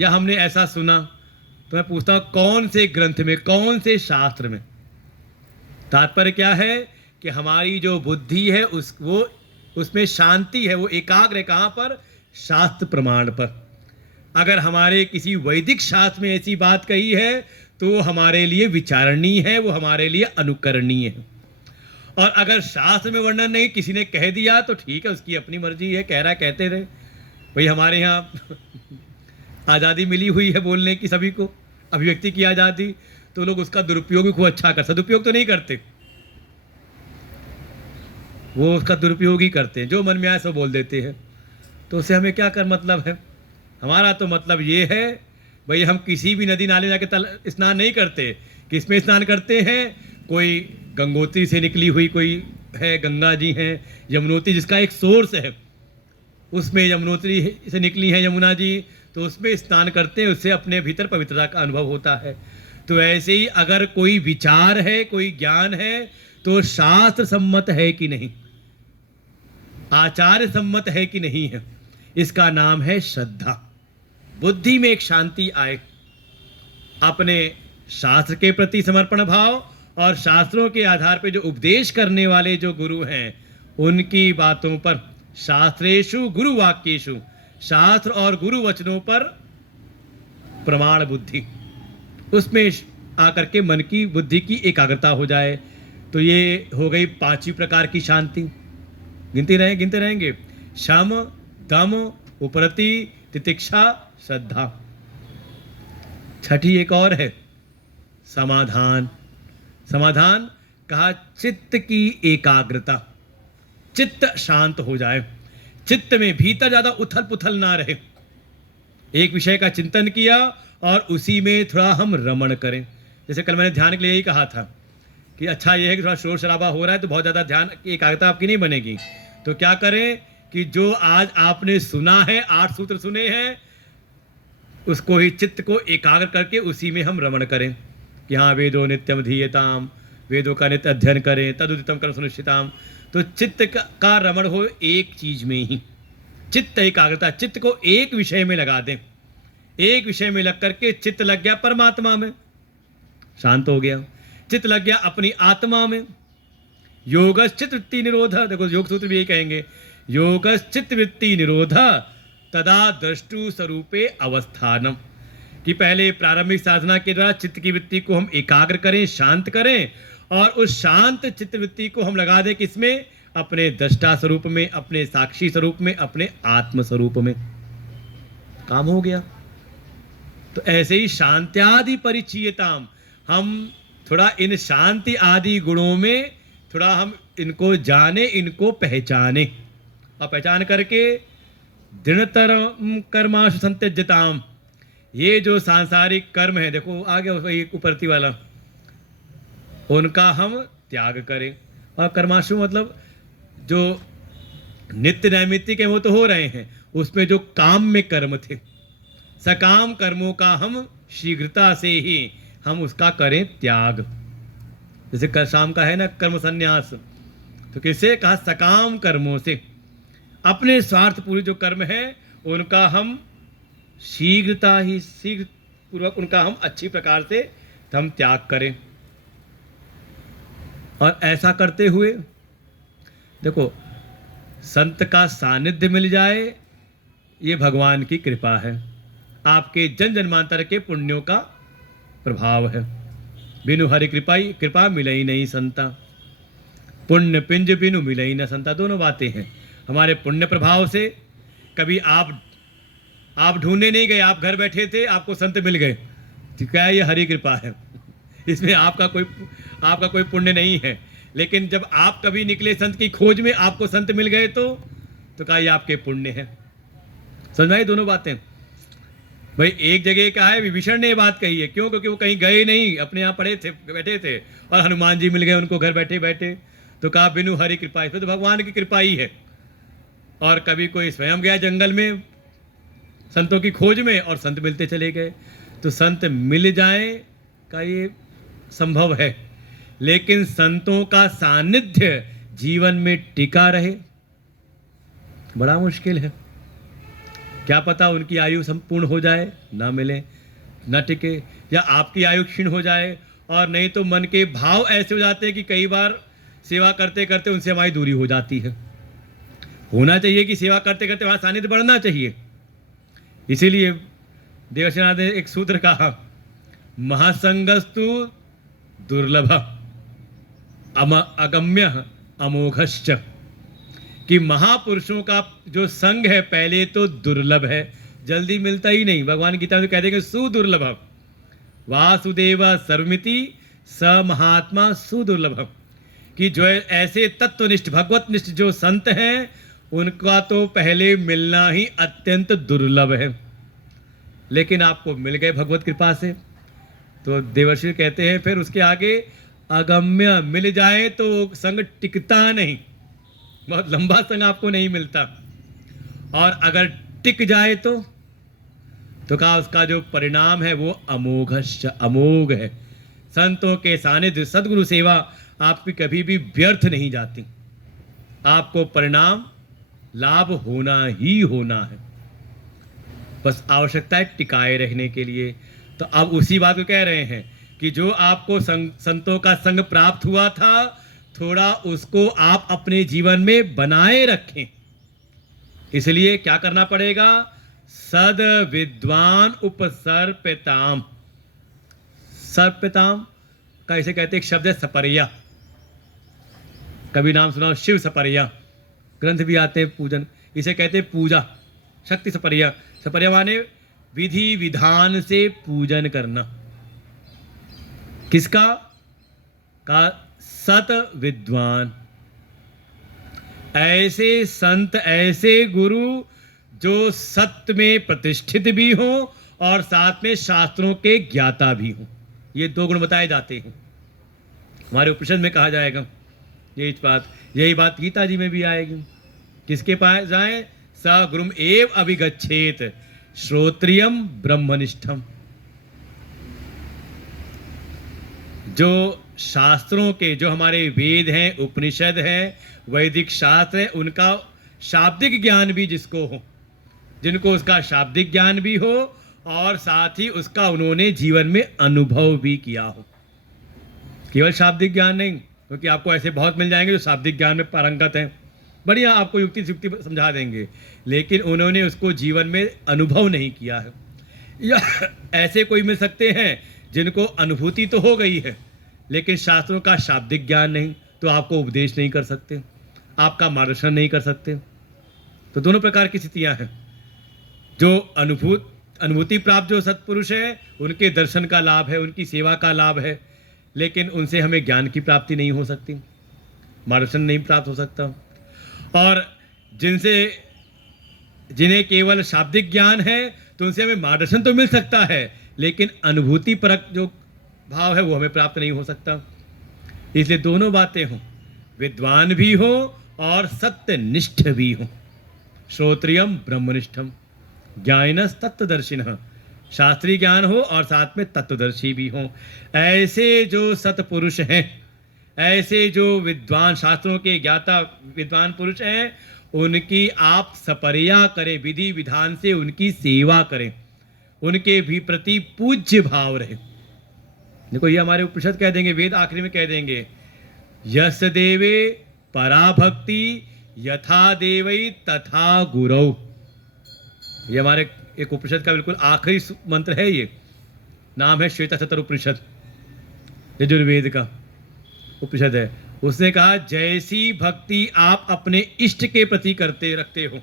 या हमने ऐसा सुना। तो मैं पूछता हूँ, कौन से ग्रंथ में, कौन से शास्त्र में। तात्पर्य क्या है कि हमारी जो बुद्धि है उसमें शांति है, वो एकाग्र है। कहाँ पर? शास्त्र प्रमाण पर। अगर हमारे किसी वैदिक शास्त्र में ऐसी बात कही है तो हमारे लिए विचारणीय है, वो हमारे लिए अनुकरणीय है। और अगर शास्त्र में वर्णन नहीं, किसी ने कह दिया तो ठीक है, उसकी अपनी मर्जी है, कह रहा कहते रहे। भाई हमारे यहाँ आज़ादी मिली हुई है बोलने की, सभी को अभिव्यक्ति की आज़ादी, तो लोग उसका दुरुपयोग भी खूब अच्छा कर, सदुपयोग तो नहीं करते, वो उसका दुरुपयोग ही करते हैं, जो मन में आए सो बोल देते हैं। तो उससे हमें क्या कर मतलब है? हमारा तो मतलब ये है भाई, हम किसी भी नदी नाले जाके स्नान नहीं करते। किसमें स्नान करते हैं? कोई गंगोत्री से निकली हुई कोई है, गंगा जी हैं, यमुनोत्री जिसका एक सोर्स है, उसमें यमुनोत्री से निकली है यमुना जी, तो उसमें स्नान करते हैं, उससे अपने भीतर पवित्रता का अनुभव होता है। तो ऐसे ही अगर कोई विचार है, कोई ज्ञान है, तो शास्त्र सम्मत है कि नहीं, आचार्य सम्मत है कि नहीं है, इसका नाम है श्रद्धा। बुद्धि में एक शांति आए, अपने शास्त्र के प्रति समर्पण भाव, और शास्त्रों के आधार पर जो उपदेश करने वाले जो गुरु हैं, उनकी बातों पर, शास्त्रेषु गुरु वाक्येषु, शास्त्र और गुरु वचनों पर प्रमाण बुद्धि, उसमें आकर के मन की बुद्धि की एकाग्रता हो जाए। तो ये हो गई पांचवी प्रकार की शांति। गिनते रहेंगे। शम, दम, उपरति, तितिक्षा, श्रद्धा। छठी एक और है, समाधान। समाधान कहा चित्त की एकाग्रता, चित्त शांत हो जाए, चित्त में भीतर ज्यादा उथल पुथल ना रहे। एक विषय का चिंतन किया और उसी में थोड़ा हम रमण करें। जैसे कल मैंने ध्यान के लिए यही कहा था कि अच्छा ये है कि थोड़ा शोर शराबा हो रहा है तो बहुत ज़्यादा ध्यान की एकाग्रता आपकी नहीं बनेगी। तो क्या करें कि जो आज आपने सुना है, 8 सूत्र सुने हैं, उसको ही चित्त को एकाग्र करके उसी में हम रमण करें कि हाँ वेदो नित्यम धीयताम, वेदों का नित्य अध्ययन करें, तदुदितम कर्म सुनिश्चिताम। तो चित्त का रमण हो एक चीज में ही, चित्त एकाग्रता, चित्त को एक विषय में लगा दें। एक विषय में लग करके चित्त लग गया परमात्मा में, शांत हो गया। चित्त लग गया अपनी आत्मा में, योगश्चित्त वृत्ति निरोध। देखो योग सूत्र भी यही कहेंगे, योगश्चित्त वृत्ति निरोध तदा द्रष्टु स्वरूपे अवस्थानम। कि पहले प्रारंभिक साधना के द्वारा चित्त की वृत्ति को हम एकाग्र करें, शांत करें, और उस शांत चित्त वृत्ति को हम लगा दें किसमें? अपने दृष्टा स्वरूप में, अपने साक्षी स्वरूप में, अपने आत्म स्वरूप में। काम हो गया। तो ऐसे ही शांत्यादि परिचीयताम, हम थोड़ा इन शांति आदि गुणों में थोड़ा हम इनको जाने, इनको पहचाने, और पहचान करके दृढ़तरम कर्माशु संत्यज्यताम, ये जो सांसारिक कर्म है, देखो आ गया वही उपरती वाला, उनका हम त्याग करें। और कर्माशु मतलब जो नित्य नैमित्तिक है वो तो हो रहे हैं, उसमें जो काम में कर्म थे, सकाम कर्मों का हम शीघ्रता से ही हम उसका करें त्याग। जैसे कल शाम का है ना कर्म संन्यास, तो किसे कहा? सकाम कर्मों से, अपने स्वार्थ पूरी जो कर्म है उनका हम शीघ्रता ही, शीघ्र पूर्वक उनका हम अच्छी प्रकार से हम त्याग करें। और ऐसा करते हुए देखो, संत का सानिध्य मिल जाए, ये भगवान की कृपा है, आपके जन जन्मांतर के पुण्यों का प्रभाव है। बिनु हरि कृपा मिले ही नहीं संता। पुण्य पिंज बिनु मिले ही न संता। दोनों बातें हैं। हमारे पुण्य प्रभाव से कभी आप ढूंढने नहीं गए, आप घर बैठे थे, आपको संत मिल गए, तो क्या ये हरि कृपा है, इसमें आपका कोई पुण्य नहीं है। लेकिन जब आप कभी निकले संत की खोज में, आपको संत मिल गए, तो क्या ये आपके पुण्य है। समझ में आई दोनों बातें। भाई एक जगह क्या है, विभीषण ने ये बात कही है, क्यों? क्योंकि वो कहीं गए नहीं, अपने यहाँ पड़े थे, बैठे थे, और हनुमान जी मिल गए उनको घर बैठे बैठे। तो कहा बिनु हरि कृपा, इसमें तो भगवान की कृपा ही है। और कभी कोई स्वयं गया जंगल में संतों की खोज में, और संत मिलते चले गए। तो संत मिल जाए का ये संभव है, लेकिन संतों का सानिध्य जीवन में टिका रहे बड़ा मुश्किल है। क्या पता उनकी आयु संपूर्ण हो जाए, ना मिले, ना टिके, या आपकी आयु क्षीण हो जाए, और नहीं तो मन के भाव ऐसे हो जाते हैं कि कई बार सेवा करते करते उनसे हमारी दूरी हो जाती है। होना चाहिए कि सेवा करते करते वहाँ सानिध्य बढ़ना चाहिए। इसीलिए देवर्षिनाथ ने एक सूत्र कहा, महासंगस्तु दुर्लभ अगम्य अमोघश्च, कि महापुरुषों का जो संग है पहले तो दुर्लभ है, जल्दी मिलता ही नहीं। भगवान गीता में कहते हैं कि सुदुर्लभ वासुदेव सर्वमिति स महात्मा सुदुर्लभ, कि जो ऐसे तत्वनिष्ठ भगवतनिष्ठ जो संत हैं उनका तो पहले मिलना ही अत्यंत दुर्लभ है। लेकिन आपको मिल गए भगवत कृपा से। तो देवर्षि कहते हैं फिर उसके आगे, अगम्य, मिल जाए तो संग टिकता नहीं, बहुत लंबा संग आपको नहीं मिलता, और अगर टिक जाए तो कहा उसका जो परिणाम है वो अमोघश्च, अमोघ है। संतों के सानिध्य सद्गुरु सेवा आपकी कभी भी व्यर्थ नहीं जाती, आपको परिणाम लाभ होना ही होना है। बस आवश्यकता है टिकाए रहने के लिए। तो अब उसी बात को कह रहे हैं कि जो आपको संतों का संग प्राप्त हुआ था, थोड़ा उसको आप अपने जीवन में बनाए रखें। इसलिए क्या करना पड़ेगा? सद विद्वान उपसर्पिताम। सर्पिताम का इसे कहते एक शब्द है सपरिया, कभी नाम सुनाओ, शिव सपरिया, ग्रंथ भी आते हैं पूजन, इसे कहते हैं पूजा, शक्ति सपरिया। सपरिया माने विधि विधान से पूजन करना। किसका? का सत विद्वान, ऐसे संत, ऐसे गुरु जो सत्य में प्रतिष्ठित भी हो और साथ में शास्त्रों के ज्ञाता भी हो। ये दो गुण बताए जाते हैं, हमारे उपनिषद में कहा जाएगा। यही बात गीता जी में भी आएगी। किसके पास जाएं? स गुरुम एव अभिगच्छेत श्रोत्रियम ब्रह्मनिष्ठम। जो शास्त्रों के, जो हमारे वेद हैं, उपनिषद हैं, वैदिक शास्त्र हैं, उनका शाब्दिक ज्ञान भी जिसको हो, जिनको उसका शाब्दिक ज्ञान भी हो और साथ ही उसका उन्होंने जीवन में अनुभव भी किया हो। केवल शाब्दिक ज्ञान नहीं, क्योंकि आपको ऐसे बहुत मिल जाएंगे जो शाब्दिक ज्ञान में पारंगत हैं, बढ़िया आपको युक्ति युक्ति समझा देंगे, लेकिन उन्होंने उसको जीवन में अनुभव नहीं किया है। या ऐसे कोई मिल सकते हैं जिनको अनुभूति तो हो गई है, लेकिन शास्त्रों का शाब्दिक ज्ञान नहीं, तो आपको उपदेश नहीं कर सकते, आपका मार्गदर्शन नहीं कर सकते। तो दोनों प्रकार की स्थितियां हैं। जो अनुभूति प्राप्त जो सत्पुरुष है, उनके दर्शन का लाभ है, उनकी सेवा का लाभ है, लेकिन उनसे हमें ज्ञान की प्राप्ति नहीं हो सकती, मार्गदर्शन नहीं प्राप्त हो सकता। और जिन्हें केवल शाब्दिक ज्ञान है, तो उनसे हमें मार्गदर्शन तो मिल सकता है, लेकिन अनुभूति परक जो भाव है वो हमें प्राप्त नहीं हो सकता। इसलिए दोनों बातें हों, विद्वान भी हो और सत्यनिष्ठ भी हो। श्रोत्रियम ब्रह्मनिष्ठम ज्ञानिनस् तत्वदर्शिनः, शास्त्रीय ज्ञान हो और साथ में तत्वदर्शी भी हो। ऐसे जो सत्पुरुष हैं, ऐसे जो विद्वान, शास्त्रों के ज्ञाता विद्वान पुरुष हैं, उनकी आप सपरिया करें, विधि विधान से उनकी सेवा करें, उनके भी प्रति पूज्य भाव रहे। देखो ये हमारे उपनिषद कह देंगे, वेद आखिरी में कह देंगे, यस देवे पराभक्ति यथा देवई तथा गुरौ। ये हमारे एक उपनिषद का बिल्कुल आखिरी मंत्र है, ये नाम है श्वेताशतर उपनिषद, यजुर्वेद का उपनिषद है। उसने कहा जैसी भक्ति आप अपने इष्ट के प्रति करते रखते हो,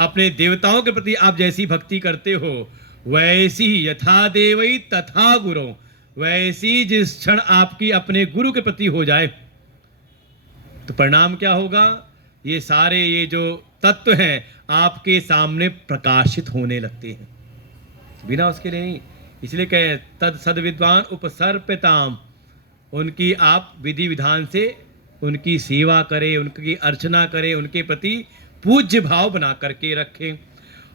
अपने देवताओं के प्रति आप जैसी भक्ति करते हो, वैसी ही यथा देवई तथा गुरु, वैसी जिस क्षण आपकी अपने गुरु के प्रति हो जाए तो परिणाम क्या होगा? ये सारे ये जो तत्व हैं आपके सामने प्रकाशित होने लगते हैं, बिना उसके नहीं। इसलिए कहे तद सद विद्वान उपसर्पिताम, उनकी आप विधि विधान से उनकी सेवा करें, उनकी अर्चना करें, उनके प्रति पूज्य भाव बना करके रखें।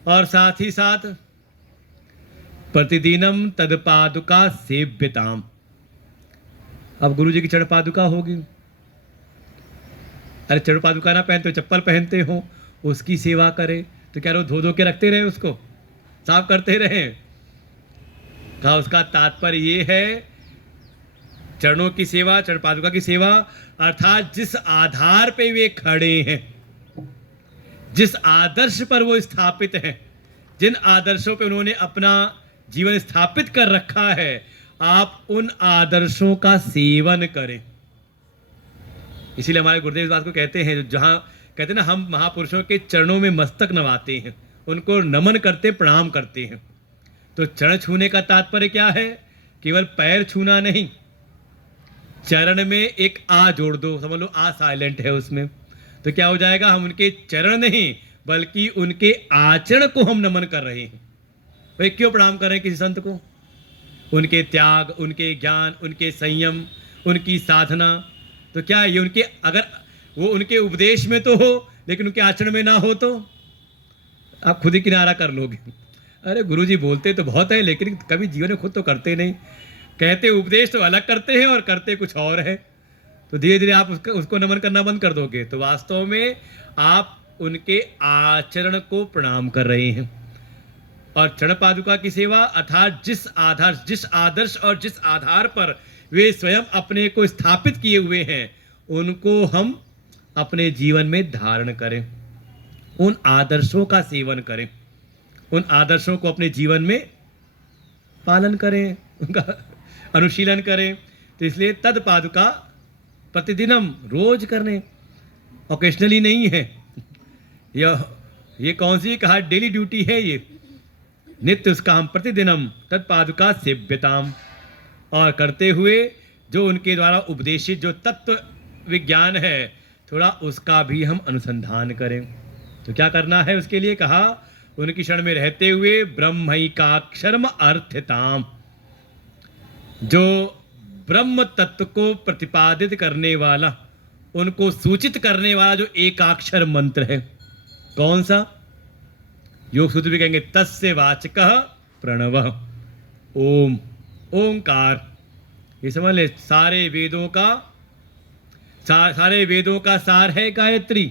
और साथ ही साथ प्रतिदिनम तद पादुका सेव्यताम, अब गुरु जी की चरण पादुका होगी, अरे चरण पादुका ना पहनते हो, चप्पल पहनते हो, उसकी सेवा करें तो क्या रोज धो धो के रखते रहे, उसको साफ करते रहे? कहा उसका तात्पर्य ये है चरणों की सेवा, चरण पादुका की सेवा, अर्थात जिस आधार पे वे खड़े हैं, जिस आदर्श पर वो स्थापित हैं, जिन आदर्शों पे उन्होंने अपना जीवन स्थापित कर रखा है, आप उन आदर्शों का सेवन करें। इसीलिए हमारे गुरुदेव इस बात को कहते हैं, जहां कहते हैं ना हम महापुरुषों के चरणों में मस्तक नवाते हैं, उनको नमन करते, प्रणाम करते हैं। तो चरण छूने का तात्पर्य क्या है? केवल पैर छूना नहीं, चरण में एक आ जोड़ दो, समझ लो आ साइलेंट है उसमें, तो क्या हो जाएगा? हम उनके चरण नहीं बल्कि उनके आचरण को हम नमन कर रहे हैं। भाई क्यों प्रणाम कर रहे हैं किसी संत को? उनके त्याग, उनके ज्ञान, उनके संयम, उनकी साधना, तो क्या ये उनके, अगर वो उनके उपदेश में तो हो लेकिन उनके आचरण में ना हो तो आप खुद ही किनारा कर लोगे। अरे गुरुजी बोलते तो बहुत है लेकिन कभी जीवन में खुद तो करते नहीं, कहते उपदेश तो अलग करते हैं और करते कुछ और है, तो धीरे धीरे आप उसको नमन करना बंद कर दोगे, तो वास्तव में आप उनके आचरण को प्रणाम कर रहे हैं। और चरण पादुका की सेवा अर्थात जिस आदर्श और जिस आधार पर वे स्वयं अपने को स्थापित किए हुए हैं, उनको हम अपने जीवन में धारण करें, उन आदर्शों का सेवन करें, उन आदर्शों को अपने जीवन में पालन करें, उनका अनुशीलन करें। तो इसलिए तद पादुका प्रतिदिनम, रोज करने, ओकेशनली नहीं है। ये कौन सी कहा डेली ड्यूटी है, ये नित्य उसका हम प्रतिदिनम तद पादुका सेव्यताम, और करते हुए जो उनके द्वारा उपदेशित जो तत्व विज्ञान है थोड़ा उसका भी हम अनुसंधान करें। तो क्या करना है उसके लिए? कहा उनकी शरण में रहते हुए ब्रह्मैकाक्षरम अर्थताम, जो ब्रह्म तत्व को प्रतिपादित करने वाला, उनको सूचित करने वाला जो एकाक्षर मंत्र है, कौन सा? योग सूत्र भी कहेंगे तस्य वाचकः प्रणवः, ओम, ओंकार। ये समझ ले सारे वेदों का सार है गायत्री,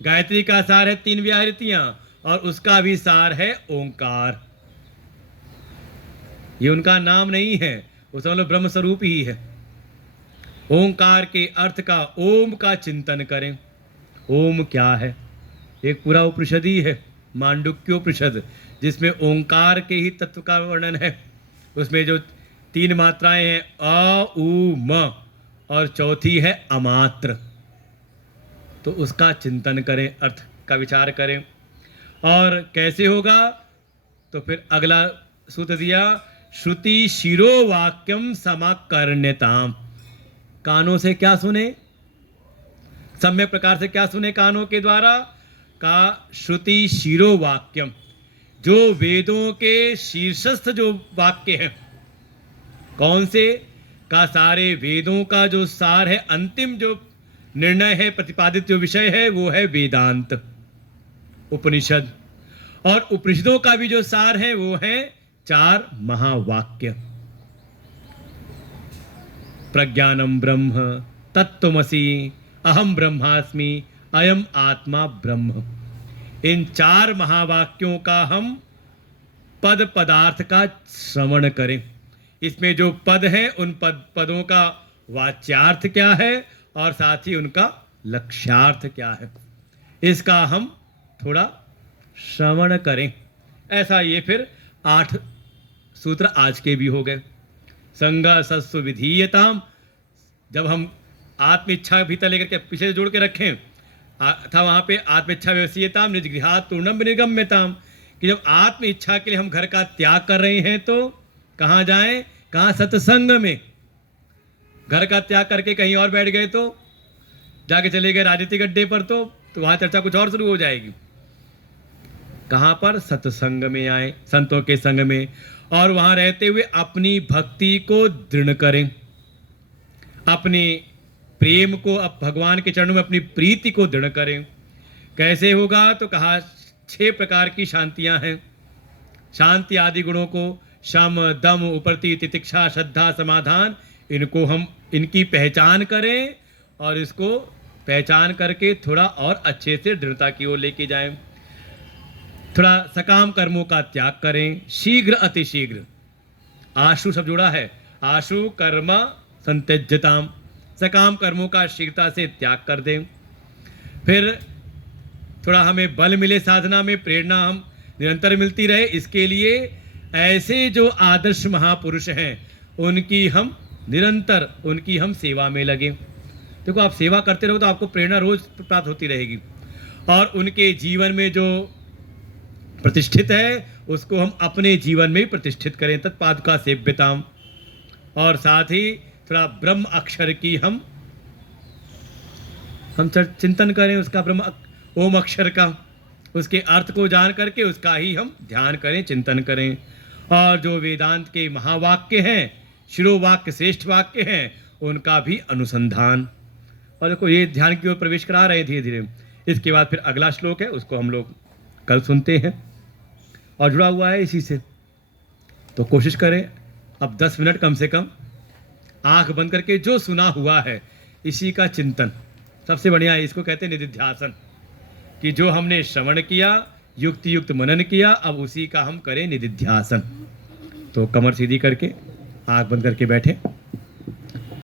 गायत्री का सार है 3 व्याहृतियां और उसका भी सार है ओंकार। ये उनका नाम नहीं है, वो समझ लो ब्रह्म स्वरूप ही है। ओंकार के अर्थ का, ओम का चिंतन करें। ओम क्या है? एक पूरा उपनिषद ही है, मांडुक्योपनिषद, जिसमें ओंकार के ही तत्व का वर्णन है। उसमें जो 3 मात्राएं हैं अ, उ, म, और चौथी है अमात्र, तो उसका चिंतन करें, अर्थ का विचार करें। और कैसे होगा? तो फिर अगला सूत्र दिया श्रुति शिरो वाक्यम समाकर्ण्यताम, कानों से क्या सुने? सम्यक प्रकार से क्या सुने कानों के द्वारा? का श्रुति शिरो वाक्यम, जो वेदों के शीर्षस्थ जो वाक्य हैं, कौन से? का सारे वेदों का जो सार है, अंतिम जो निर्णय है, प्रतिपादित जो विषय है वो है वेदांत उपनिषद, और उपनिषदों का भी जो सार है वो है 4 महावाक्य। प्रज्ञानम ब्रह्म, तत्त्वमसि, अहम ब्रह्मास्मि, अयम आत्मा ब्रह्म। इन 4 महावाक्यों का हम पद पदार्थ का श्रवण करें। इसमें जो पद हैं उन पदों का वाच्यार्थ क्या है और साथ ही उनका लक्ष्यार्थ क्या है, इसका हम थोड़ा श्रवण करें। ऐसा ये फिर 8 सूत्र आज के भी हो गए। संग सस्व विधीयताम, जब हम आत्म इच्छा भीतर लेकर के पीछे से जोड़ के रखें था वहाँ पे आत्म इच्छा व्यवसीयताम निजगृहात् तूर्णम निगम्यताम, कि जब आत्म इच्छा के लिए हम घर का त्याग कर रहे हैं तो कहाँ जाएं, कहाँ सत्संग में। घर का त्याग करके कहीं और बैठ गए तो जाके चले गए राजनीतिक अड्डे पर तो वहाँ चर्चा कुछ और शुरू हो जाएगी। कहाँ पर, सत्संग में आए, संतों के संग में, और वहाँ रहते हुए अपनी भक्ति को दृढ़ करें, अपने प्रेम को, अब भगवान के चरणों में अपनी प्रीति को दृढ़ करें। कैसे होगा, तो कहा 6 प्रकार की शांतियां हैं। शांति आदि गुणों को शम दम उपरति तितिक्षा श्रद्धा समाधान, इनको हम इनकी पहचान करें और इसको पहचान करके थोड़ा और अच्छे से दृढ़ता की ओर लेके जाएं। थोड़ा सकाम कर्मों का त्याग करें, शीघ्र अतिशीघ्र, आशु सब जुड़ा है, आशु कर्म संत्यज्यताम, सकाम कर्मों का शीघ्रता से त्याग कर दें। फिर थोड़ा हमें बल मिले साधना में, प्रेरणा हम निरंतर मिलती रहे, इसके लिए ऐसे जो आदर्श महापुरुष हैं उनकी हम निरंतर उनकी हम सेवा में लगे। देखो आप सेवा करते रहो तो आपको प्रेरणा रोज प्राप्त होती रहेगी, और उनके जीवन में जो प्रतिष्ठित है उसको हम अपने जीवन में प्रतिष्ठित करें, तत्पादुका सेव्यताम। और साथ ही थोड़ा ब्रह्म अक्षर की हम चिंतन करें, उसका ब्रह्म ओम अक्षर का, उसके अर्थ को जान करके उसका ही हम ध्यान करें, चिंतन करें। और जो वेदांत के महावाक्य हैं, शिरोवाक्य श्रेष्ठ वाक्य हैं, उनका भी अनुसंधान। और देखो ये ध्यान की ओर प्रवेश करा रहे हैं धीरे धीरे। इसके बाद फिर अगला श्लोक है, उसको हम लोग कल सुनते हैं और जुड़ा हुआ है इसी से। तो कोशिश करें अब 10 मिनट कम से कम आंख बंद करके जो सुना हुआ है इसी का चिंतन सबसे बढ़िया है। इसको कहते हैं निधिध्यासन, कि जो हमने श्रवण किया, युक्ति युक्त मनन किया, अब उसी का हम करें निधिध्यासन। तो कमर सीधी करके आंख बंद करके बैठे।